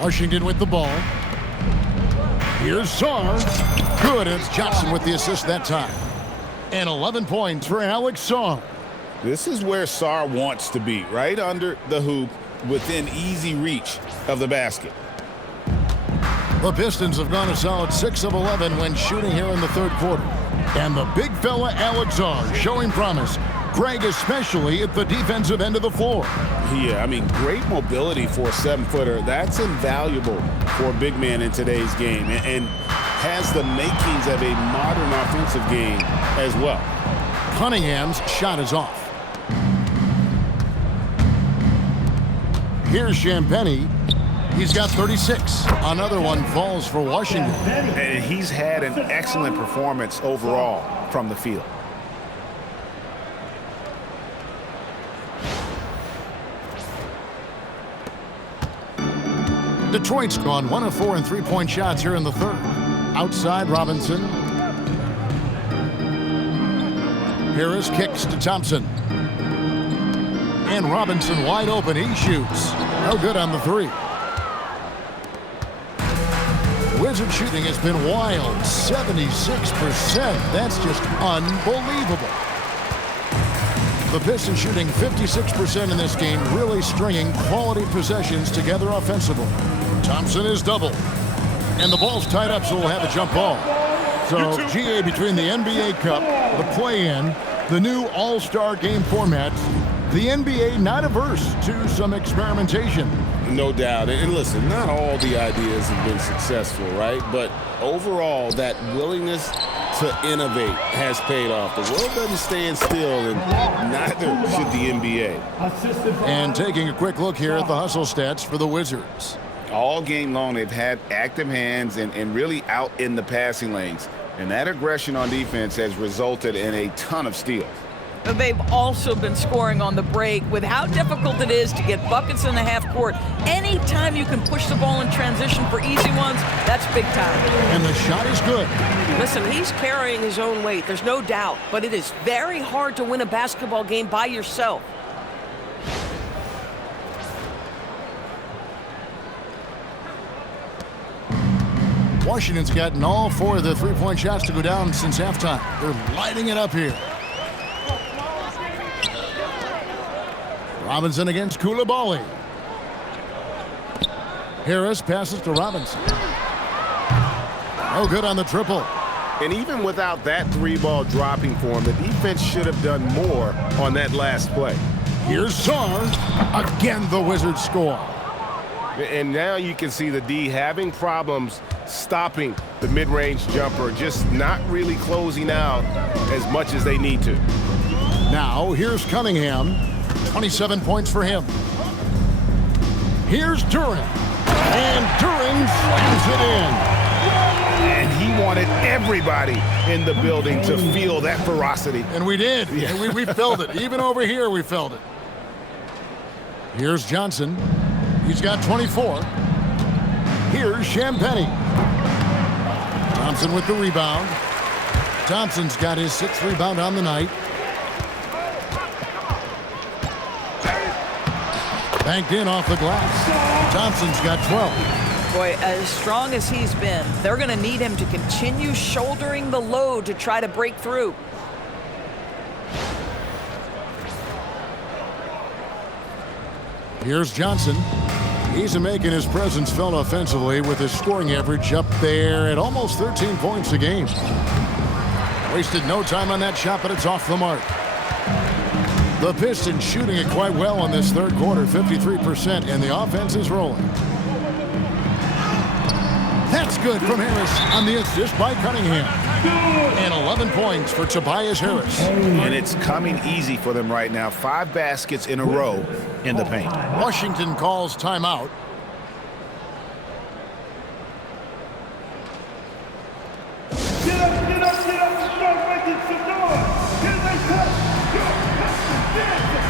Washington with the ball. Here's Sarr. Good. It's Johnson with the assist that time. And 11 points for Alex Sarr. This is where Sarr wants to be, right under the hoop, within easy reach of the basket. The Pistons have gone a solid 6 of 11 when shooting here in the third quarter. And the big fella Alex Sarr showing promise. Greg, especially at the defensive end of the floor. Yeah, I mean, great mobility for a 7-footer. That's invaluable for a big man in today's game, and has the makings of a modern offensive game as well. Cunningham's shot is off. Here's Champagnie. He's got 36. Another one falls for Washington. And he's had an excellent performance overall from the field. Detroit's gone 1 of 4 in three-point shots here in the third. Outside Robinson. Harris kicks to Thompson. And Robinson wide open. He shoots. No good on the three. Wizard shooting has been wild. 76%. That's just unbelievable. The Pistons shooting 56% in this game, really stringing quality possessions together offensively. Thompson is doubled. And the ball's tied up, so we'll have a jump ball. So, GA, between the NBA Cup, the play-in, the new All-Star game format, the NBA not averse to some experimentation. No doubt. And listen, not all the ideas have been successful, right? But overall, that willingness to innovate has paid off. The world doesn't stand still, and neither should the NBA. And taking a quick look here at the hustle stats for the Wizards. All game long, they've had active hands and really out in the passing lanes. And that aggression on defense has resulted in a ton of steals. They've also been scoring on the break. With how difficult it is to get buckets in the half court, anytime you can push the ball in transition for easy ones, that's big time. And the shot is good. Listen, he's carrying his own weight, there's no doubt, but it is very hard to win a basketball game by yourself. Washington's gotten all 4 of the three-point shots to go down since halftime. They're lighting it up here. Robinson against Koulibaly. Harris passes to Robinson. No good on the triple. And even without that 3-ball dropping for him, the defense should have done more on that last play. Here's Sarr. Again, the Wizards score. And now you can see the D having problems stopping the mid-range jumper, just not really closing out as much as they need to. Now, here's Cunningham. 27 points for him. Here's Duran. And Duran slams it in. And he wanted everybody in the building to feel that ferocity. And we did. Yeah. And we felt it. Even over here, we felt it. Here's Johnson. He's got 24. Here's Champagnie. Thompson with the rebound. Thompson's got his 6th rebound on the night. Banked in off the glass. Thompson's got 12. Boy, as strong as he's been, they're going to need him to continue shouldering the load to try to break through. Here's Johnson. He's making his presence felt offensively with his scoring average up there at almost 13 points a game. Wasted no time on that shot, but it's off the mark. The Pistons shooting it quite well in this third quarter, 53%, and the offense is rolling. That's good from Harris on the assist by Cunningham. And 11 points for Tobias Harris. And it's coming easy for them right now. 5 baskets in a row in the paint. Washington calls timeout. Get up, start making some noise. Here they come. Your Pistons dancing.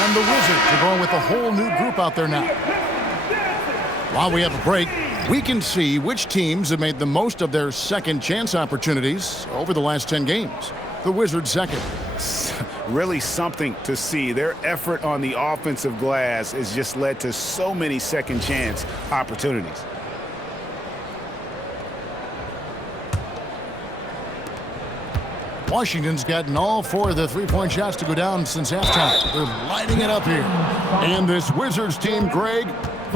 And the Wizards are going with a whole new group out there now. While we have a break, we can see which teams have made the most of their second chance opportunities over the last 10 games. The Wizards second. Really something to see. Their effort on the offensive glass has just led to so many second chance opportunities. Washington's gotten all 4 of the three-point shots to go down since halftime. They're lighting it up here. And this Wizards team, Greg,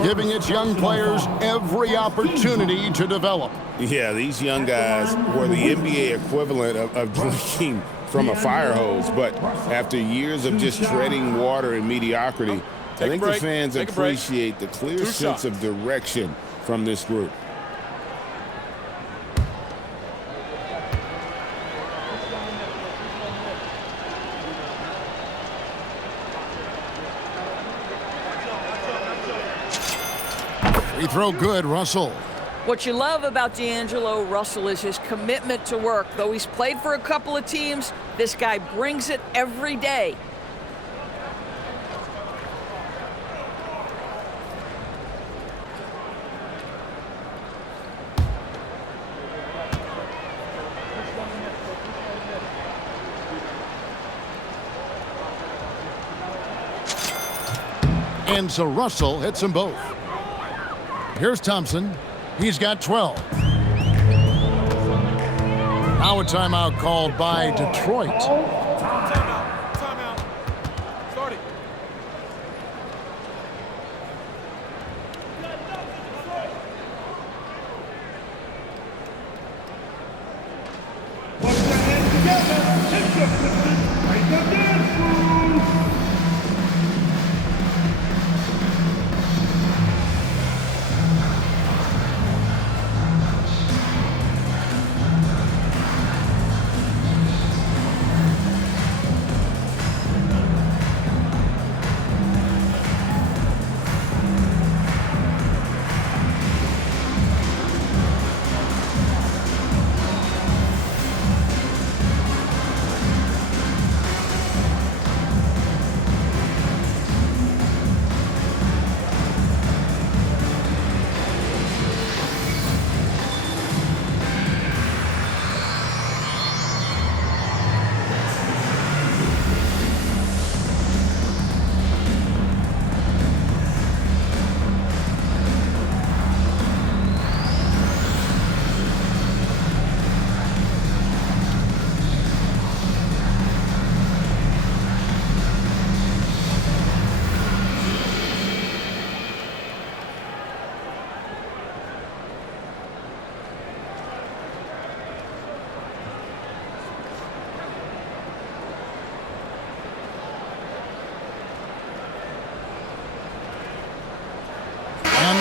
giving its young players every opportunity to develop. Yeah, these young guys were the NBA equivalent of drinking from a fire hose. But after years of just treading water and mediocrity, I think the fans appreciate the clear sense of direction from this group. Free throw good, Russell. What you love about D'Angelo Russell is his commitment to work. Though he's played for a couple of teams, this guy brings it every day. And so Russell hits them both. Here's Thompson. He's got 12. Now a timeout called by Detroit. Timeout. Start it. Put your hands together. It's the Pistons. Break the dance rules.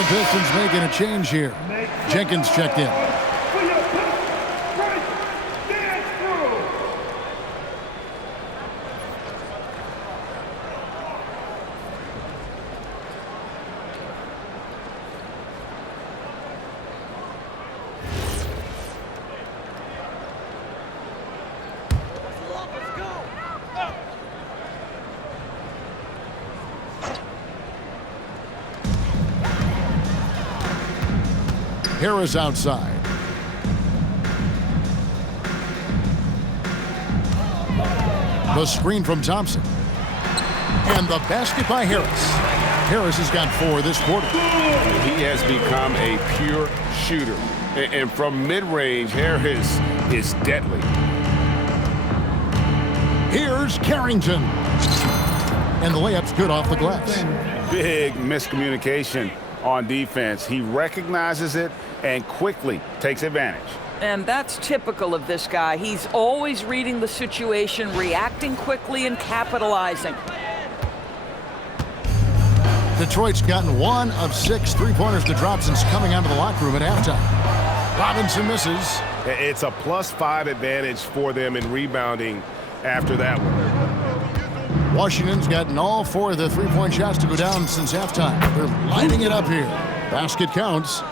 the Pistons making a change here. Jenkins checked in. Harris outside. The screen from Thompson. And the basket by Harris. Harris has got 4 this quarter. He has become a pure shooter. And from mid-range, Harris is deadly. Here's Carrington. And the layup's good off the glass. Big miscommunication on defense. He recognizes it and quickly takes advantage. And that's typical of this guy. He's always reading the situation, reacting quickly, and capitalizing. Detroit's gotten 1 of 6 3-pointers to drop since coming out of the locker room at halftime. Robinson misses. It's a +5 advantage for them in rebounding after that one. Washington's gotten all 4 of the 3-point shots to go down since halftime. They're lighting it up here. Basket counts.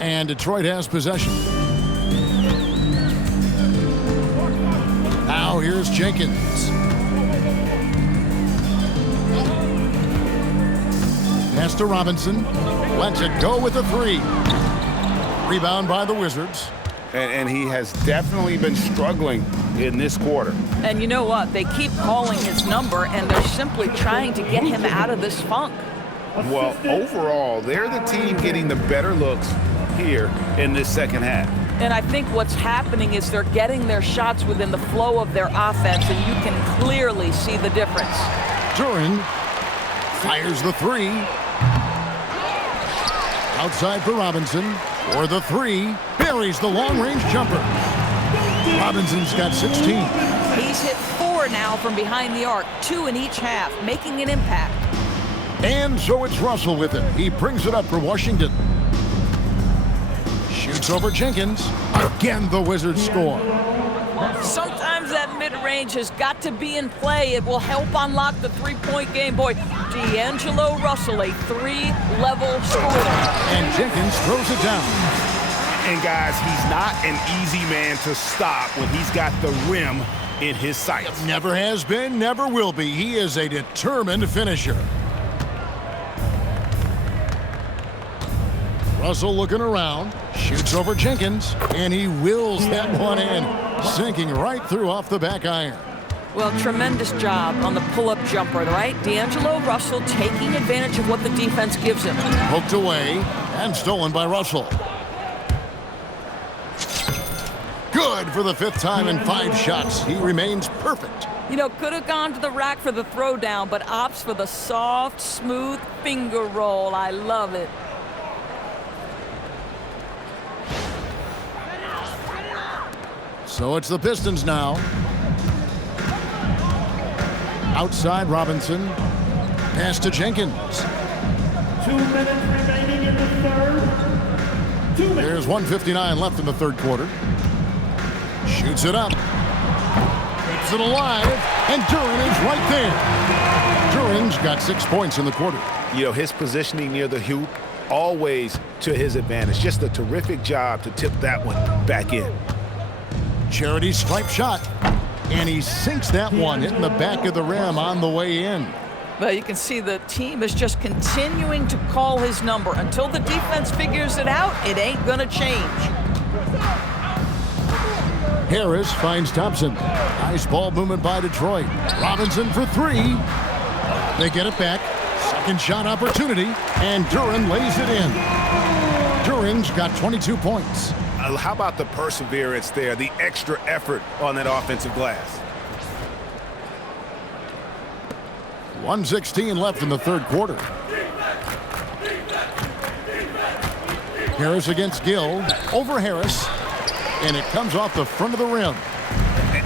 And Detroit has possession. Now here's Jenkins. Pass to Robinson. Lets it go with a 3. Rebound by the Wizards. And he has definitely been struggling in this quarter. And you know what? They keep calling his number, and they're simply trying to get him out of this funk. Well, overall, they're the team getting the better looks here in this second half. And I think what's happening is they're getting their shots within the flow of their offense, and you can clearly see the difference. Duran fires the 3. Outside for Robinson. For the 3. Buries the long-range jumper. Robinson's got 16. He's hit 4 now from behind the arc, 2 in each half, making an impact. And so it's Russell with it. He brings it up for Washington. Shoots over Jenkins. Again, the Wizards score. Sometimes that mid-range has got to be in play. It will help unlock the 3-point game. Boy, D'Angelo Russell, a 3-level scorer. And Jenkins throws it down. And guys, he's not an easy man to stop when he's got the rim in his sights. Never has been, never will be. He is a determined finisher. Russell looking around, shoots over Jenkins, and he wills that one in, sinking right through off the back iron. Well, tremendous job on the pull-up jumper, right? D'Angelo Russell taking advantage of what the defense gives him. Poked away and stolen by Russell. Good for the 5th time in 5 shots. He remains perfect. You know, could have gone to the rack for the throwdown, but opts for the soft, smooth finger roll. I love it. So it's the Pistons now. Outside Robinson. Pass to Jenkins. 2 minutes remaining in the third. 2 minutes. There's 1:59 left in the third quarter. Shoots it up. Keeps it alive. And Duran is right there. Duran's got 6 points in the quarter. You know, his positioning near the hoop, always to his advantage. Just a terrific job to tip that one back in. Charity stripe shot. And he sinks that one, hitting the back of the rim on the way in. But you can see the team is just continuing to call his number. Until the defense figures it out, it ain't gonna change. Harris finds Thompson. Nice ball movement by Detroit. Robinson for 3. They get it back. Second shot opportunity. And Duran lays it in. Duran's got 22 points. How about the perseverance there, the extra effort on that offensive glass? 1:16 left in the third quarter. Harris against Gill. Over Harris. And it comes off the front of the rim.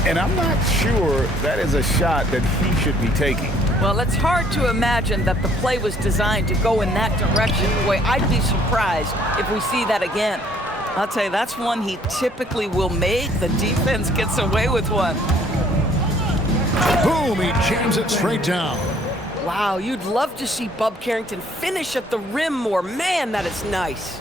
And I'm not sure that is a shot that he should be taking. Well, it's hard to imagine that the play was designed to go in that direction. Boy, I'd be surprised if we see that again. I'll tell you, that's one he typically will make. The defense gets away with one. Boom, he jams it straight down. Wow, you'd love to see Bub Carrington finish at the rim more. Man, that is nice.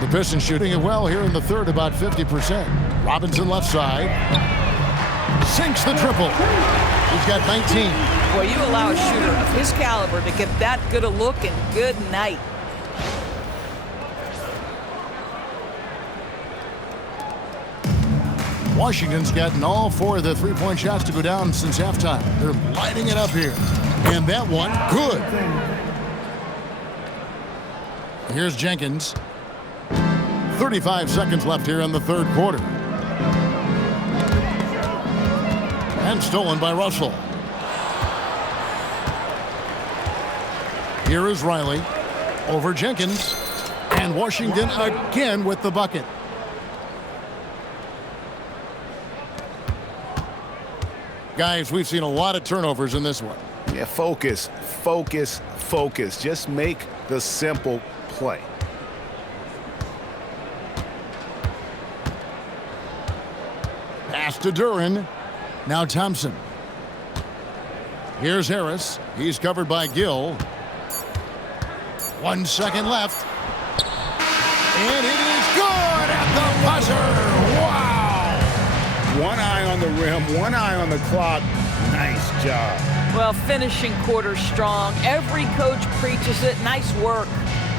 The Pistons shooting it well here in the third, about 50%. Robinson left side. Sinks the triple. He's got 19. Boy, you allow a shooter of his caliber to get that good a look, and good night. Washington's gotten all 4 of the three-point shots to go down since halftime. They're lighting it up here. And that one, good. Here's Jenkins. 35 seconds left here in the third quarter. And stolen by Russell. Here is Riley over Jenkins. And Washington again with the bucket. Guys, we've seen a lot of turnovers in this one. Yeah, focus, focus, focus. Just make the simple play. Pass to Duran. Now Thompson. Here's Harris. He's covered by Gill. 1 second left. And it is good at the buzzer. Wow! One eye on the rim, one eye on the clock. Nice job. Well, finishing quarter strong. Every coach preaches it. Nice work.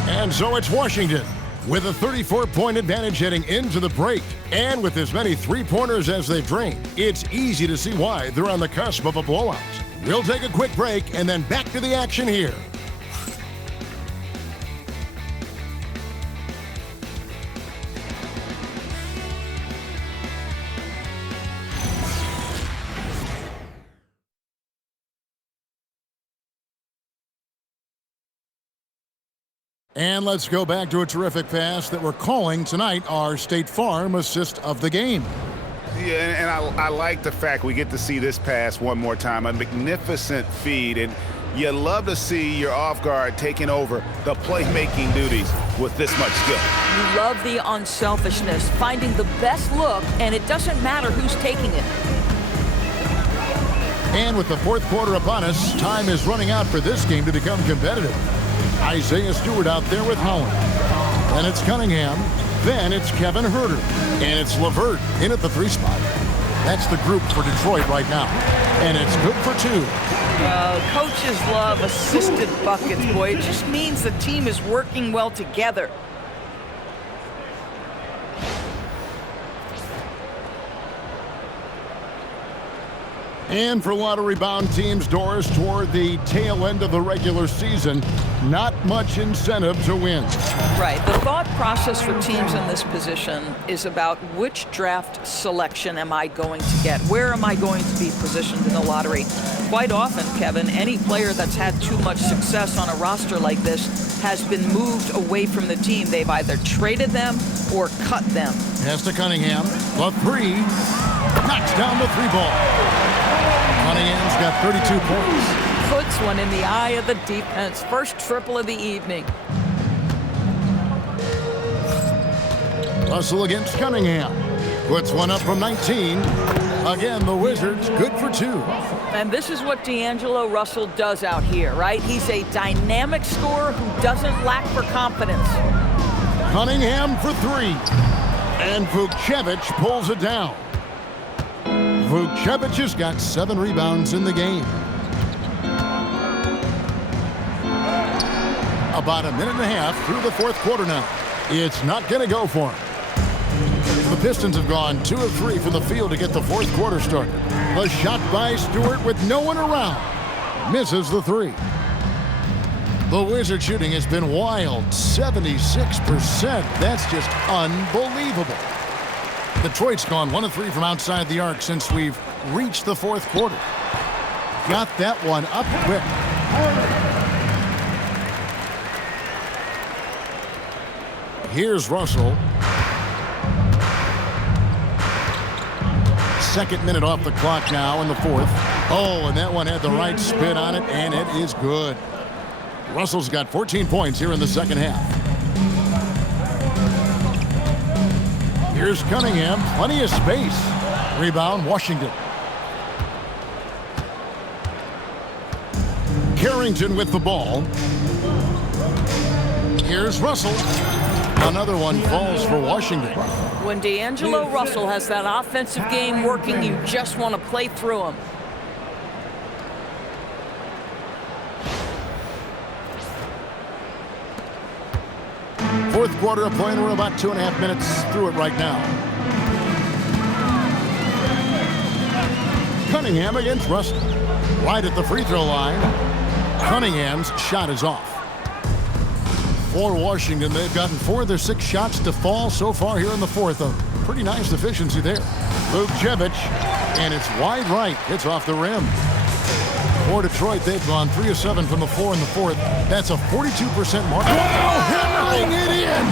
And so it's Washington with a 34-point advantage heading into the break. And with as many three-pointers as they've drained, it's easy to see why they're on the cusp of a blowout. We'll take a quick break and then back to the action here. And let's go back to a terrific pass that we're calling tonight our State Farm assist of the game. Yeah, and I like the fact we get to see this pass one more time. A magnificent feed, and you love to see your off guard taking over the playmaking duties with this much skill. You love the unselfishness, finding the best look, and it doesn't matter who's taking it. And with the fourth quarter upon us, time is running out for this game to become competitive. Isaiah Stewart out there with Holland. Then it's Cunningham. Then it's Kevin Herter. And it's LeVert in at the 3 spot. That's the group for Detroit right now. And it's good for 2. Coaches love assisted buckets, boy. It just means the team is working well together. And for a lot of rebound teams, Doris, toward the tail end of the regular season, not much incentive to win. Right. The thought process for teams in this position is about which draft selection am I going to get? Where am I going to be positioned in the lottery? Quite often, Kevin, any player that's had too much success on a roster like this has been moved away from the team. They've either traded them or cut them. Pass to Cunningham. The 3. Knocks down the 3 ball. Cunningham's got 32 points. Puts one in the eye of the defense. First triple of the evening. Russell against Cunningham. Puts one up from 19. Again, the Wizards good for 2. And this is what D'Angelo Russell does out here, right? He's a dynamic scorer who doesn't lack for confidence. Cunningham for 3. And Vukcevic pulls it down. Vukcevic has got 7 rebounds in the game. About a minute and a half through the fourth quarter now. It's not going to go for him. The Pistons have gone 2 of 3 from the field to get the fourth quarter started. A shot by Stewart with no one around. Misses the 3. The Wizard shooting has been wild. 76%. That's just unbelievable. Detroit's gone 1 of 3 from outside the arc since we've reached the fourth quarter. Got that one up quick. Here's Russell. 22nd minute off the clock now in the fourth. Oh, and that one had the right spin on it, and it is good. Russell's got 14 points here in the second half. Here's Cunningham, plenty of space. Rebound, Washington. Carrington with the ball. Here's Russell. Another one falls for Washington. When D'Angelo Russell has that offensive game working, you just want to play through him. Fourth quarter of play, and we're about 2.5 minutes through it right now. Cunningham against Russell. Right at the free throw line. Cunningham's shot is off. For Washington, they've gotten 4 of their 6 shots to fall so far here in the fourth. A pretty nice efficiency there. Vukcevic, and it's wide right. It's off the rim. For Detroit, they've gone 3 of 7 from the floor in the fourth. That's a 42% mark. Hammering it in!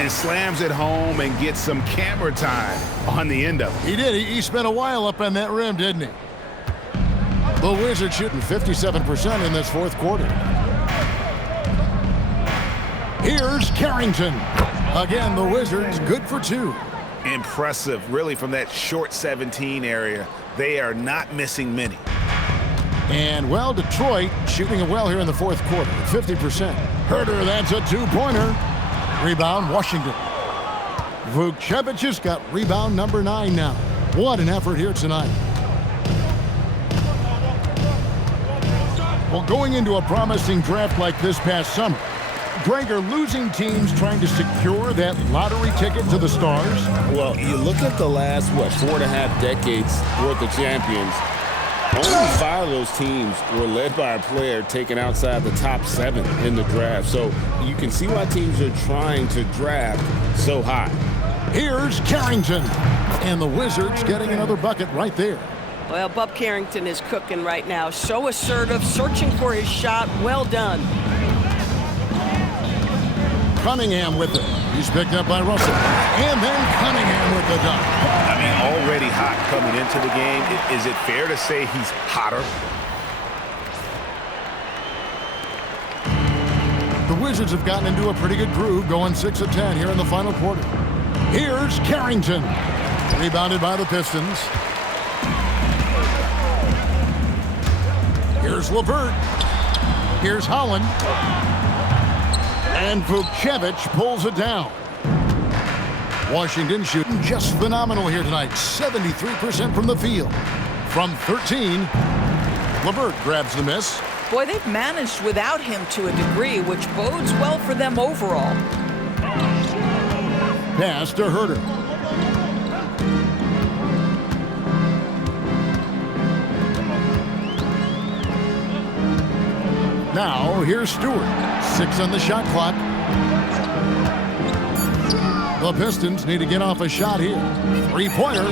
And slams it home and gets some camera time on the end of it. He did. He spent a while up on that rim, didn't he? The Wizards shooting 57% in this fourth quarter. Here's Carrington. Again, the Wizards good for 2. Impressive, really, from that short 17 area. They are not missing many. And, well, Detroit shooting it well here in the fourth quarter, 50%. Herter, that's a 2-pointer. Rebound, Washington. Vukcevic has got rebound number 9 now. What an effort here tonight. Well, going into a promising draft like this past summer, Greg, are losing teams trying to secure that lottery ticket to the stars? Well, you look at the last, 4.5 decades worth of champions. Only 5 of those teams were led by a player taken outside the top 7 in the draft. So you can see why teams are trying to draft so high. Here's Carrington. And the Wizards getting another bucket right there. Well, Bub Carrington is cooking right now. So assertive, searching for his shot. Well done. Cunningham with it. He's picked up by Russell. And then Cunningham with the dunk. I mean, already hot coming into the game. Is it fair to say he's hotter? The Wizards have gotten into a pretty good groove, going 6 of 10 here in the final quarter. Here's Carrington. Rebounded by the Pistons. Here's LeVert. Here's Holland. And Vukcevic pulls it down. Washington shooting just phenomenal here tonight. 73% from the field. From 13, LeVert grabs the miss. Boy, they've managed without him to a degree, which bodes well for them overall. Pass to Herter. Now, here's Stewart. 6 on the shot clock. The Pistons need to get off a shot here. 3-pointer.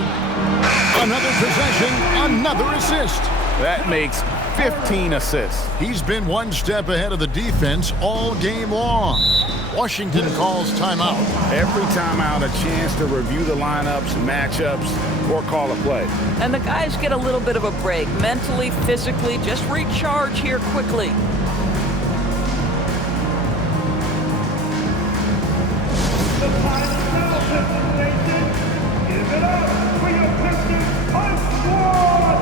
Another possession, another assist. That makes 15 assists. He's been one step ahead of the defense all game long. Washington calls timeout. Every timeout, a chance to review the lineups, matchups, or call a play. And the guys get a little bit of a break, mentally, physically, just recharge here quickly. Give it up for your Pistons Punch Squad!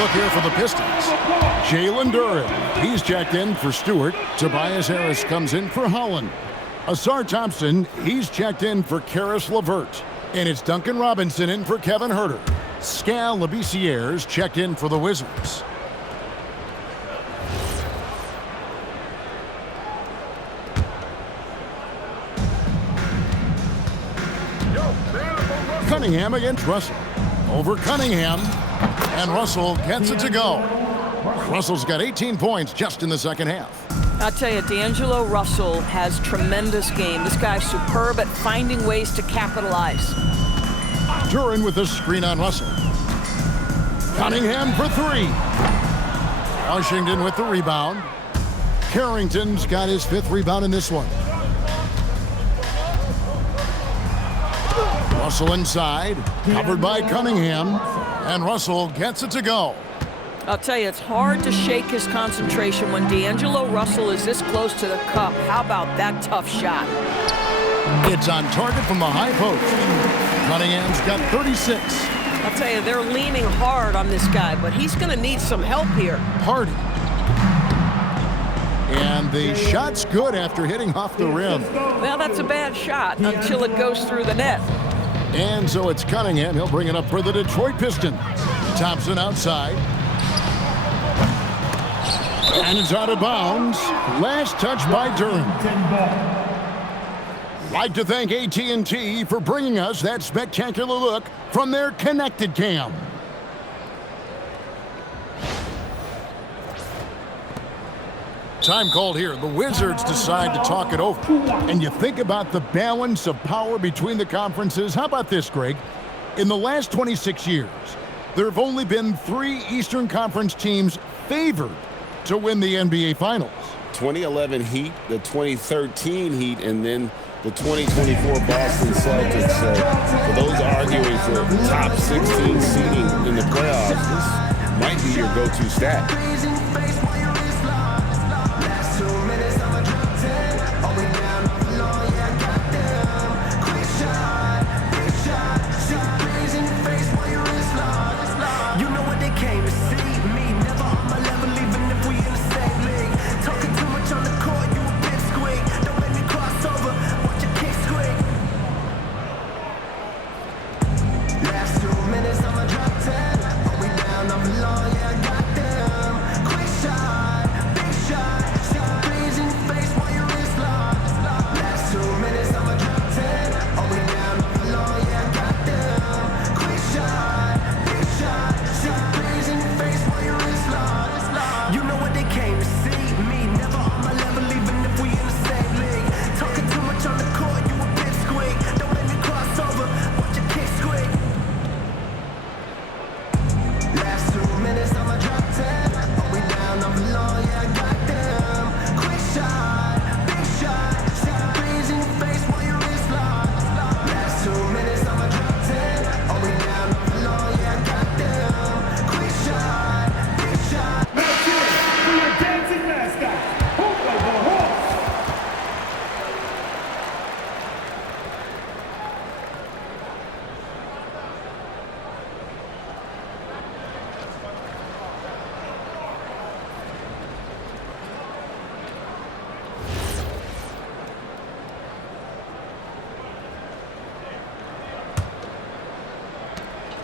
look here for the Pistons. Jalen Duren, he's checked in for Stewart. Tobias Harris comes in for Holland. Asar Thompson, he's checked in for Karis LeVert. And it's Duncan Robinson in for Kevin Huerter. Skal Labissière's checked in for the Wizards. Cunningham against Russell. Over Cunningham. And Russell gets it to go. Russell's got 18 points just in the second half. I'll tell you, D'Angelo Russell has tremendous game. This guy's superb at finding ways to capitalize. Duren with a screen on Russell. Cunningham for three. Washington with the rebound. Carrington's got his 5th rebound in this one. Russell inside, covered by Cunningham, and Russell gets it to go. I'll tell you, it's hard to shake his concentration when D'Angelo Russell is this close to the cup. How about that tough shot? It's on target from the high post. Cunningham's got 36. I'll tell you, they're leaning hard on this guy, but he's going to need some help here. Hardy. And the shot's good after hitting off the rim. Well, that's a bad shot until it goes through the net. And so it's Cunningham. He'll bring it up for the Detroit Pistons. Thompson outside. And it's out of bounds. Last touch by Duren. Like to thank AT&T for bringing us that spectacular look from their Connected Cam. Time called here. The Wizards decide to talk it over. And you think about the balance of power between the conferences. How about this, Greg? In the last 26 years, there have only been 3 Eastern Conference teams favored to win the NBA Finals. 2011 Heat, the 2013 Heat, and then the 2024 Boston Celtics. So for those arguing for top 16 seeding in the playoffs, this might be your go-to stat.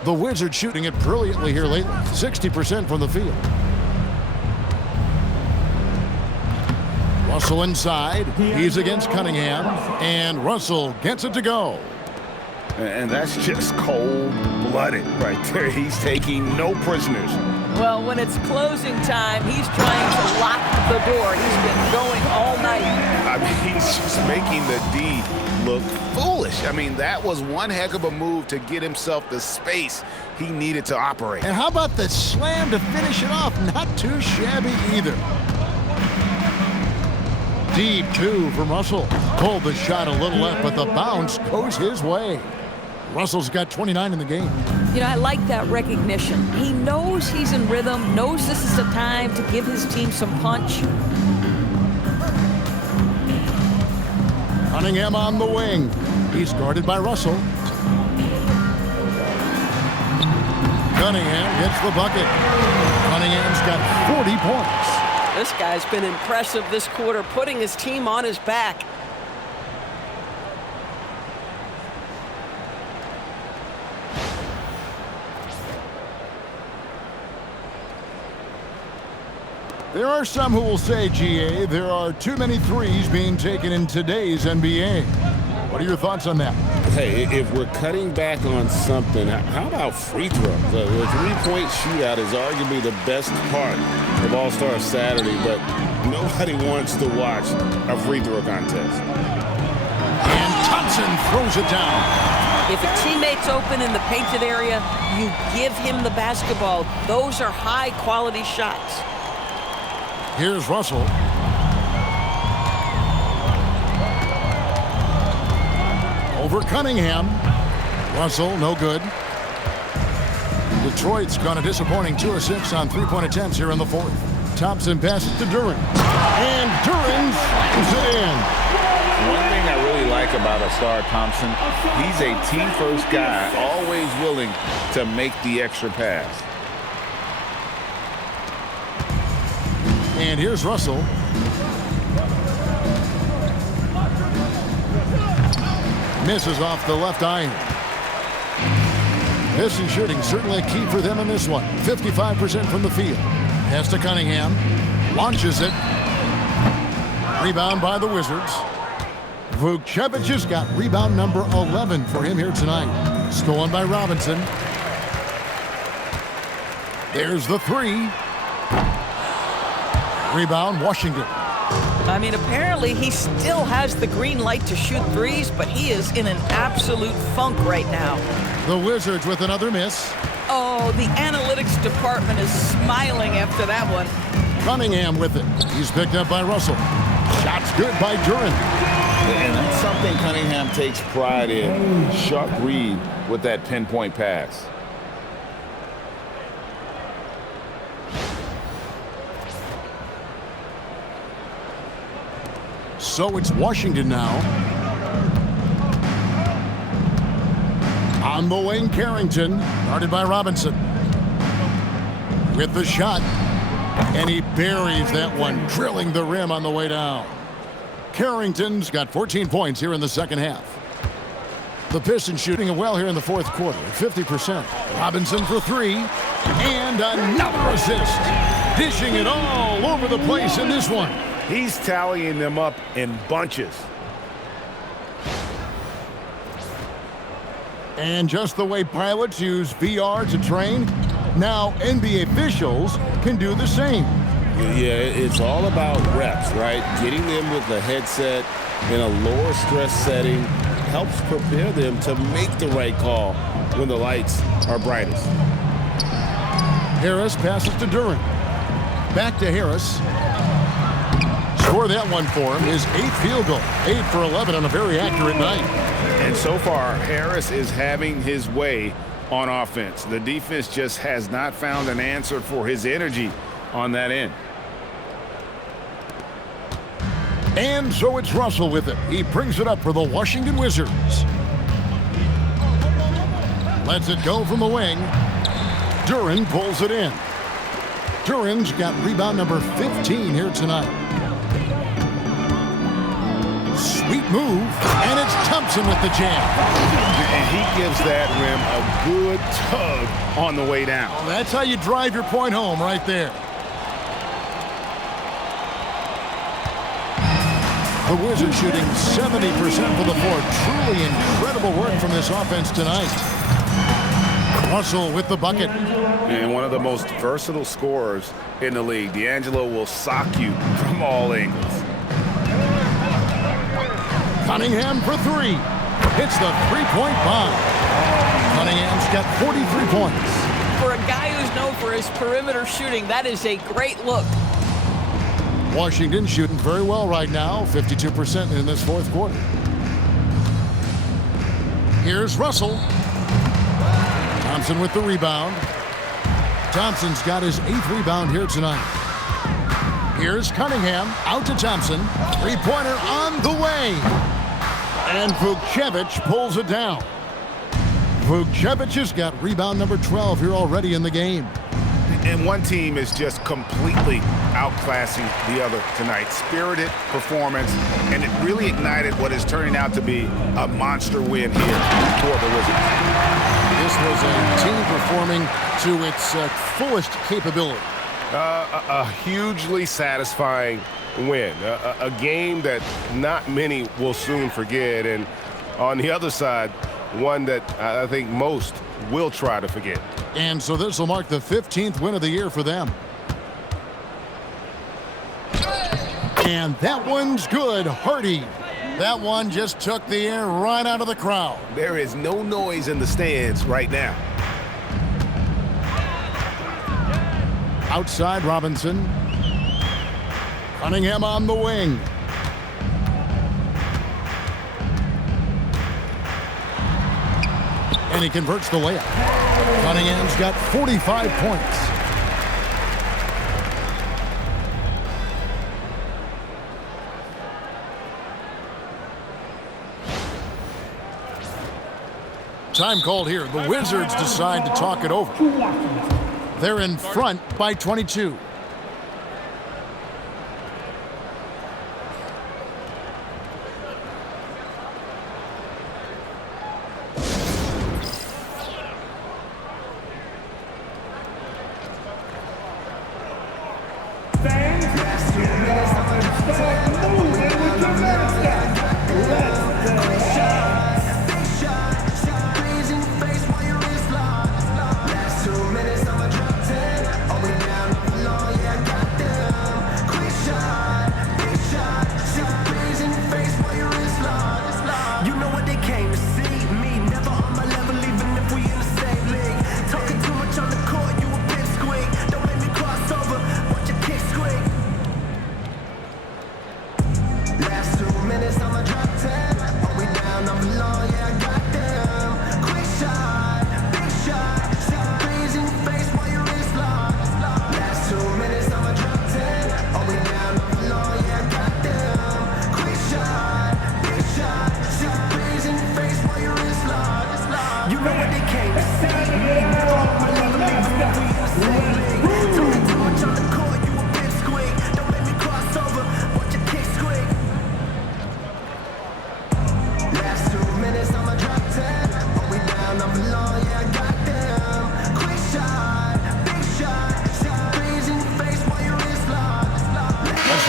The Wizards shooting it brilliantly here lately. 60% from the field. Russell inside. He's against Cunningham. And Russell gets it to go. And that's just cold-blooded right there. He's taking no prisoners. Well, when it's closing time, he's trying to lock the door. He's been going all night. I mean, he's just making the D look foolish. I mean, that was one heck of a move to get himself the space he needed to operate. And how about the slam to finish it off? Not too shabby either. Deep 2 from Russell. Pulled the shot a little left, but the bounce goes his way. Russell's got 29 in the game. You know, I like that recognition. He knows he's in rhythm, knows this is the time to give his team some punch. Cunningham on the wing. He's guarded by Russell. Cunningham gets the bucket. got 40 points. This guy's been impressive this quarter, putting his team on his back. There are some who will say, GA, there are too many threes being taken in today's NBA. What are your thoughts on that? Hey, if we're cutting back on something, how about free throws? The three-point shootout is arguably the best part of All-Star Saturday, but nobody wants to watch a free throw contest. And Thompson throws it down. If a teammate's open in the painted area, you give him the basketball. Those are high-quality shots. Here's Russell. Over Cunningham. Russell, no good. Detroit's gone a disappointing 2 of 6 on three-point attempts here in the fourth. Thompson passes to Duren. And Duren slams it in. One thing I really like about Asar Thompson, he's a team-first guy, always willing to make the extra pass. And here's Russell. Misses off the left iron. Pistons shooting certainly a key for them in this one. 55% from the field. Pass to Cunningham. Launches it. Rebound by the Wizards. Vukcevic has got rebound number 11 for him here tonight. Stolen by Robinson. There's the three. Rebound, Washington. I mean, apparently he still has the green light to shoot threes, but he is in an absolute funk right now. The Wizards with another miss. Oh, the analytics department is smiling after that one. Cunningham with it. He's picked up by Russell. Shots good by Duren. And that's something Cunningham takes pride in. Sharp read with that pinpoint pass. So it's Washington now. On the wing, Carrington, guarded by Robinson. With the shot, and he buries that one, drilling the rim on the way down. Carrington's got 14 points here in the second half. The Pistons shooting well here in the fourth quarter, 50%. Robinson for three, and another assist. Dishing it all over the place in this one. He's tallying them up in bunches. And just the way pilots use VR to train, now NBA officials can do the same. Yeah, it's all about reps, right? Getting them with the headset in a lower stress setting helps prepare them to make the right call when the lights are brightest. Harris passes to Duren. Back to Harris. Score that one for him. His 8th field goal. 8 for 11 on a very accurate night. And so far, Harris is having his way on offense. The defense just has not found an answer for his energy on that end. And so it's Russell with it. He brings it up for the Washington Wizards. Lets it go from the wing. Duren pulls it in. Duren's got rebound number 15 here tonight. Sweet move, and it's Thompson with the jam. And he gives that rim a good tug on the way down. Well, that's how you drive your point home right there. The Wizards shooting 70% from the floor. Truly incredible work from this offense tonight. Russell with the bucket. And one of the most versatile scorers in the league. D'Angelo will sock you from all angles. Cunningham for three. Hits the three-point bomb. Cunningham's got 43 points. For a guy who's known for his perimeter shooting, that is a great look. Washington shooting very well right now, 52% in this fourth quarter. Here's Russell. Thompson with the rebound. Thompson's got his 8th rebound here tonight. Here's Cunningham, out to Thompson. Three-pointer on the way. And Vukcevic pulls it down. Vukcevic has got rebound number 12 here already in the game. And one team is just completely outclassing the other tonight. Spirited performance, and it really ignited what is turning out to be a monster win here for the Wizards. This was a team performing to its fullest capability. A hugely satisfying win. A game that not many will soon forget. And on the other side, one that I think most will try to forget. And so this will mark the 15th win of the year for them. And that one's good. Hardy. That one just took the air right out of the crowd. There is no noise in the stands right now. Outside Robinson. Cunningham on the wing. And he converts the layup. Cunningham's got 45 points. Time called here. The Wizards decide to talk it over. They're in front by 22.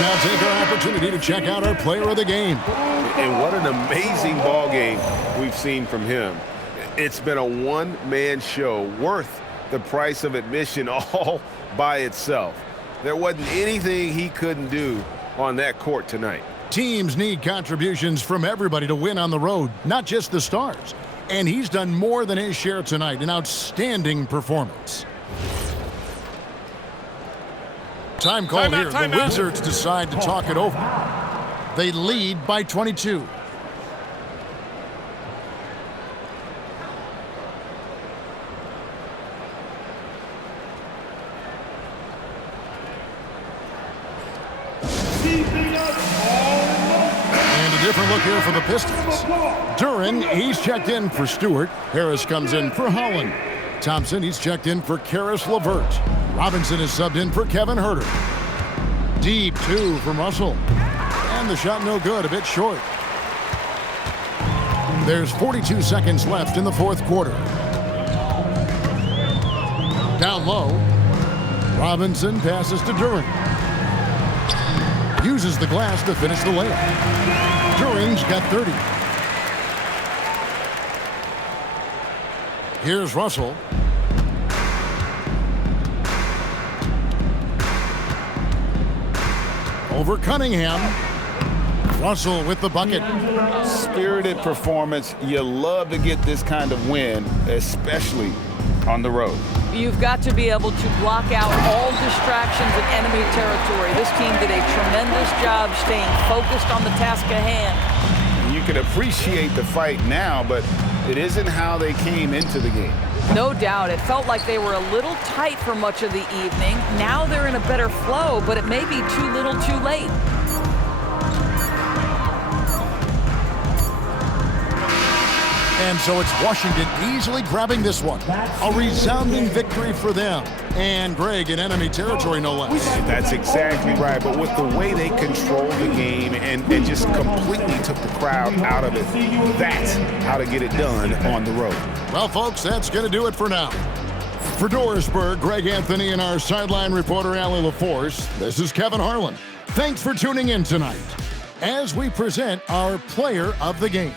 Now take our opportunity to check out our player of the game. And what an amazing ball game we've seen from him. It's been a one-man show worth the price of admission all by itself. There wasn't anything he couldn't do on that court tonight. Teams need contributions from everybody to win on the road, not just the stars. And he's done more than his share tonight. An outstanding performance. Time called here. The Wizards decide to talk it over. They lead by 22. And a different look here for the Pistons. Duran, he's checked in for Stewart. Harris comes in for Holland. Thompson, he's checked in for Karis LeVert. Robinson is subbed in for Kevin Huerter. Deep two from Russell. And the shot no good, a bit short. There's 42 seconds left in the fourth quarter. Down low. Robinson passes to Duran. Uses the glass to finish the layup. Duran's got 30. Here's Russell. Over Cunningham. Russell with the bucket. Spirited performance. You love to get this kind of win, especially on the road. You've got to be able to block out all distractions in enemy territory. This team did a tremendous job staying focused on the task at hand. You can appreciate the fight now, but it isn't how they came into the game. No doubt. It felt like they were a little tight for much of the evening. Now they're in a better flow, but it may be too little too late. And so it's Washington easily grabbing this one. A resounding victory for them. And Greg in enemy territory, no less. That's exactly right. But with the way they controlled the game and just completely took the crowd out of it, that's how to get it done on the road. Well, folks, that's going to do it for now. For Dorisburg, Greg Anthony and our sideline reporter, Allie LaForce, this is Kevin Harlan. Thanks for tuning in tonight as we present our player of the game.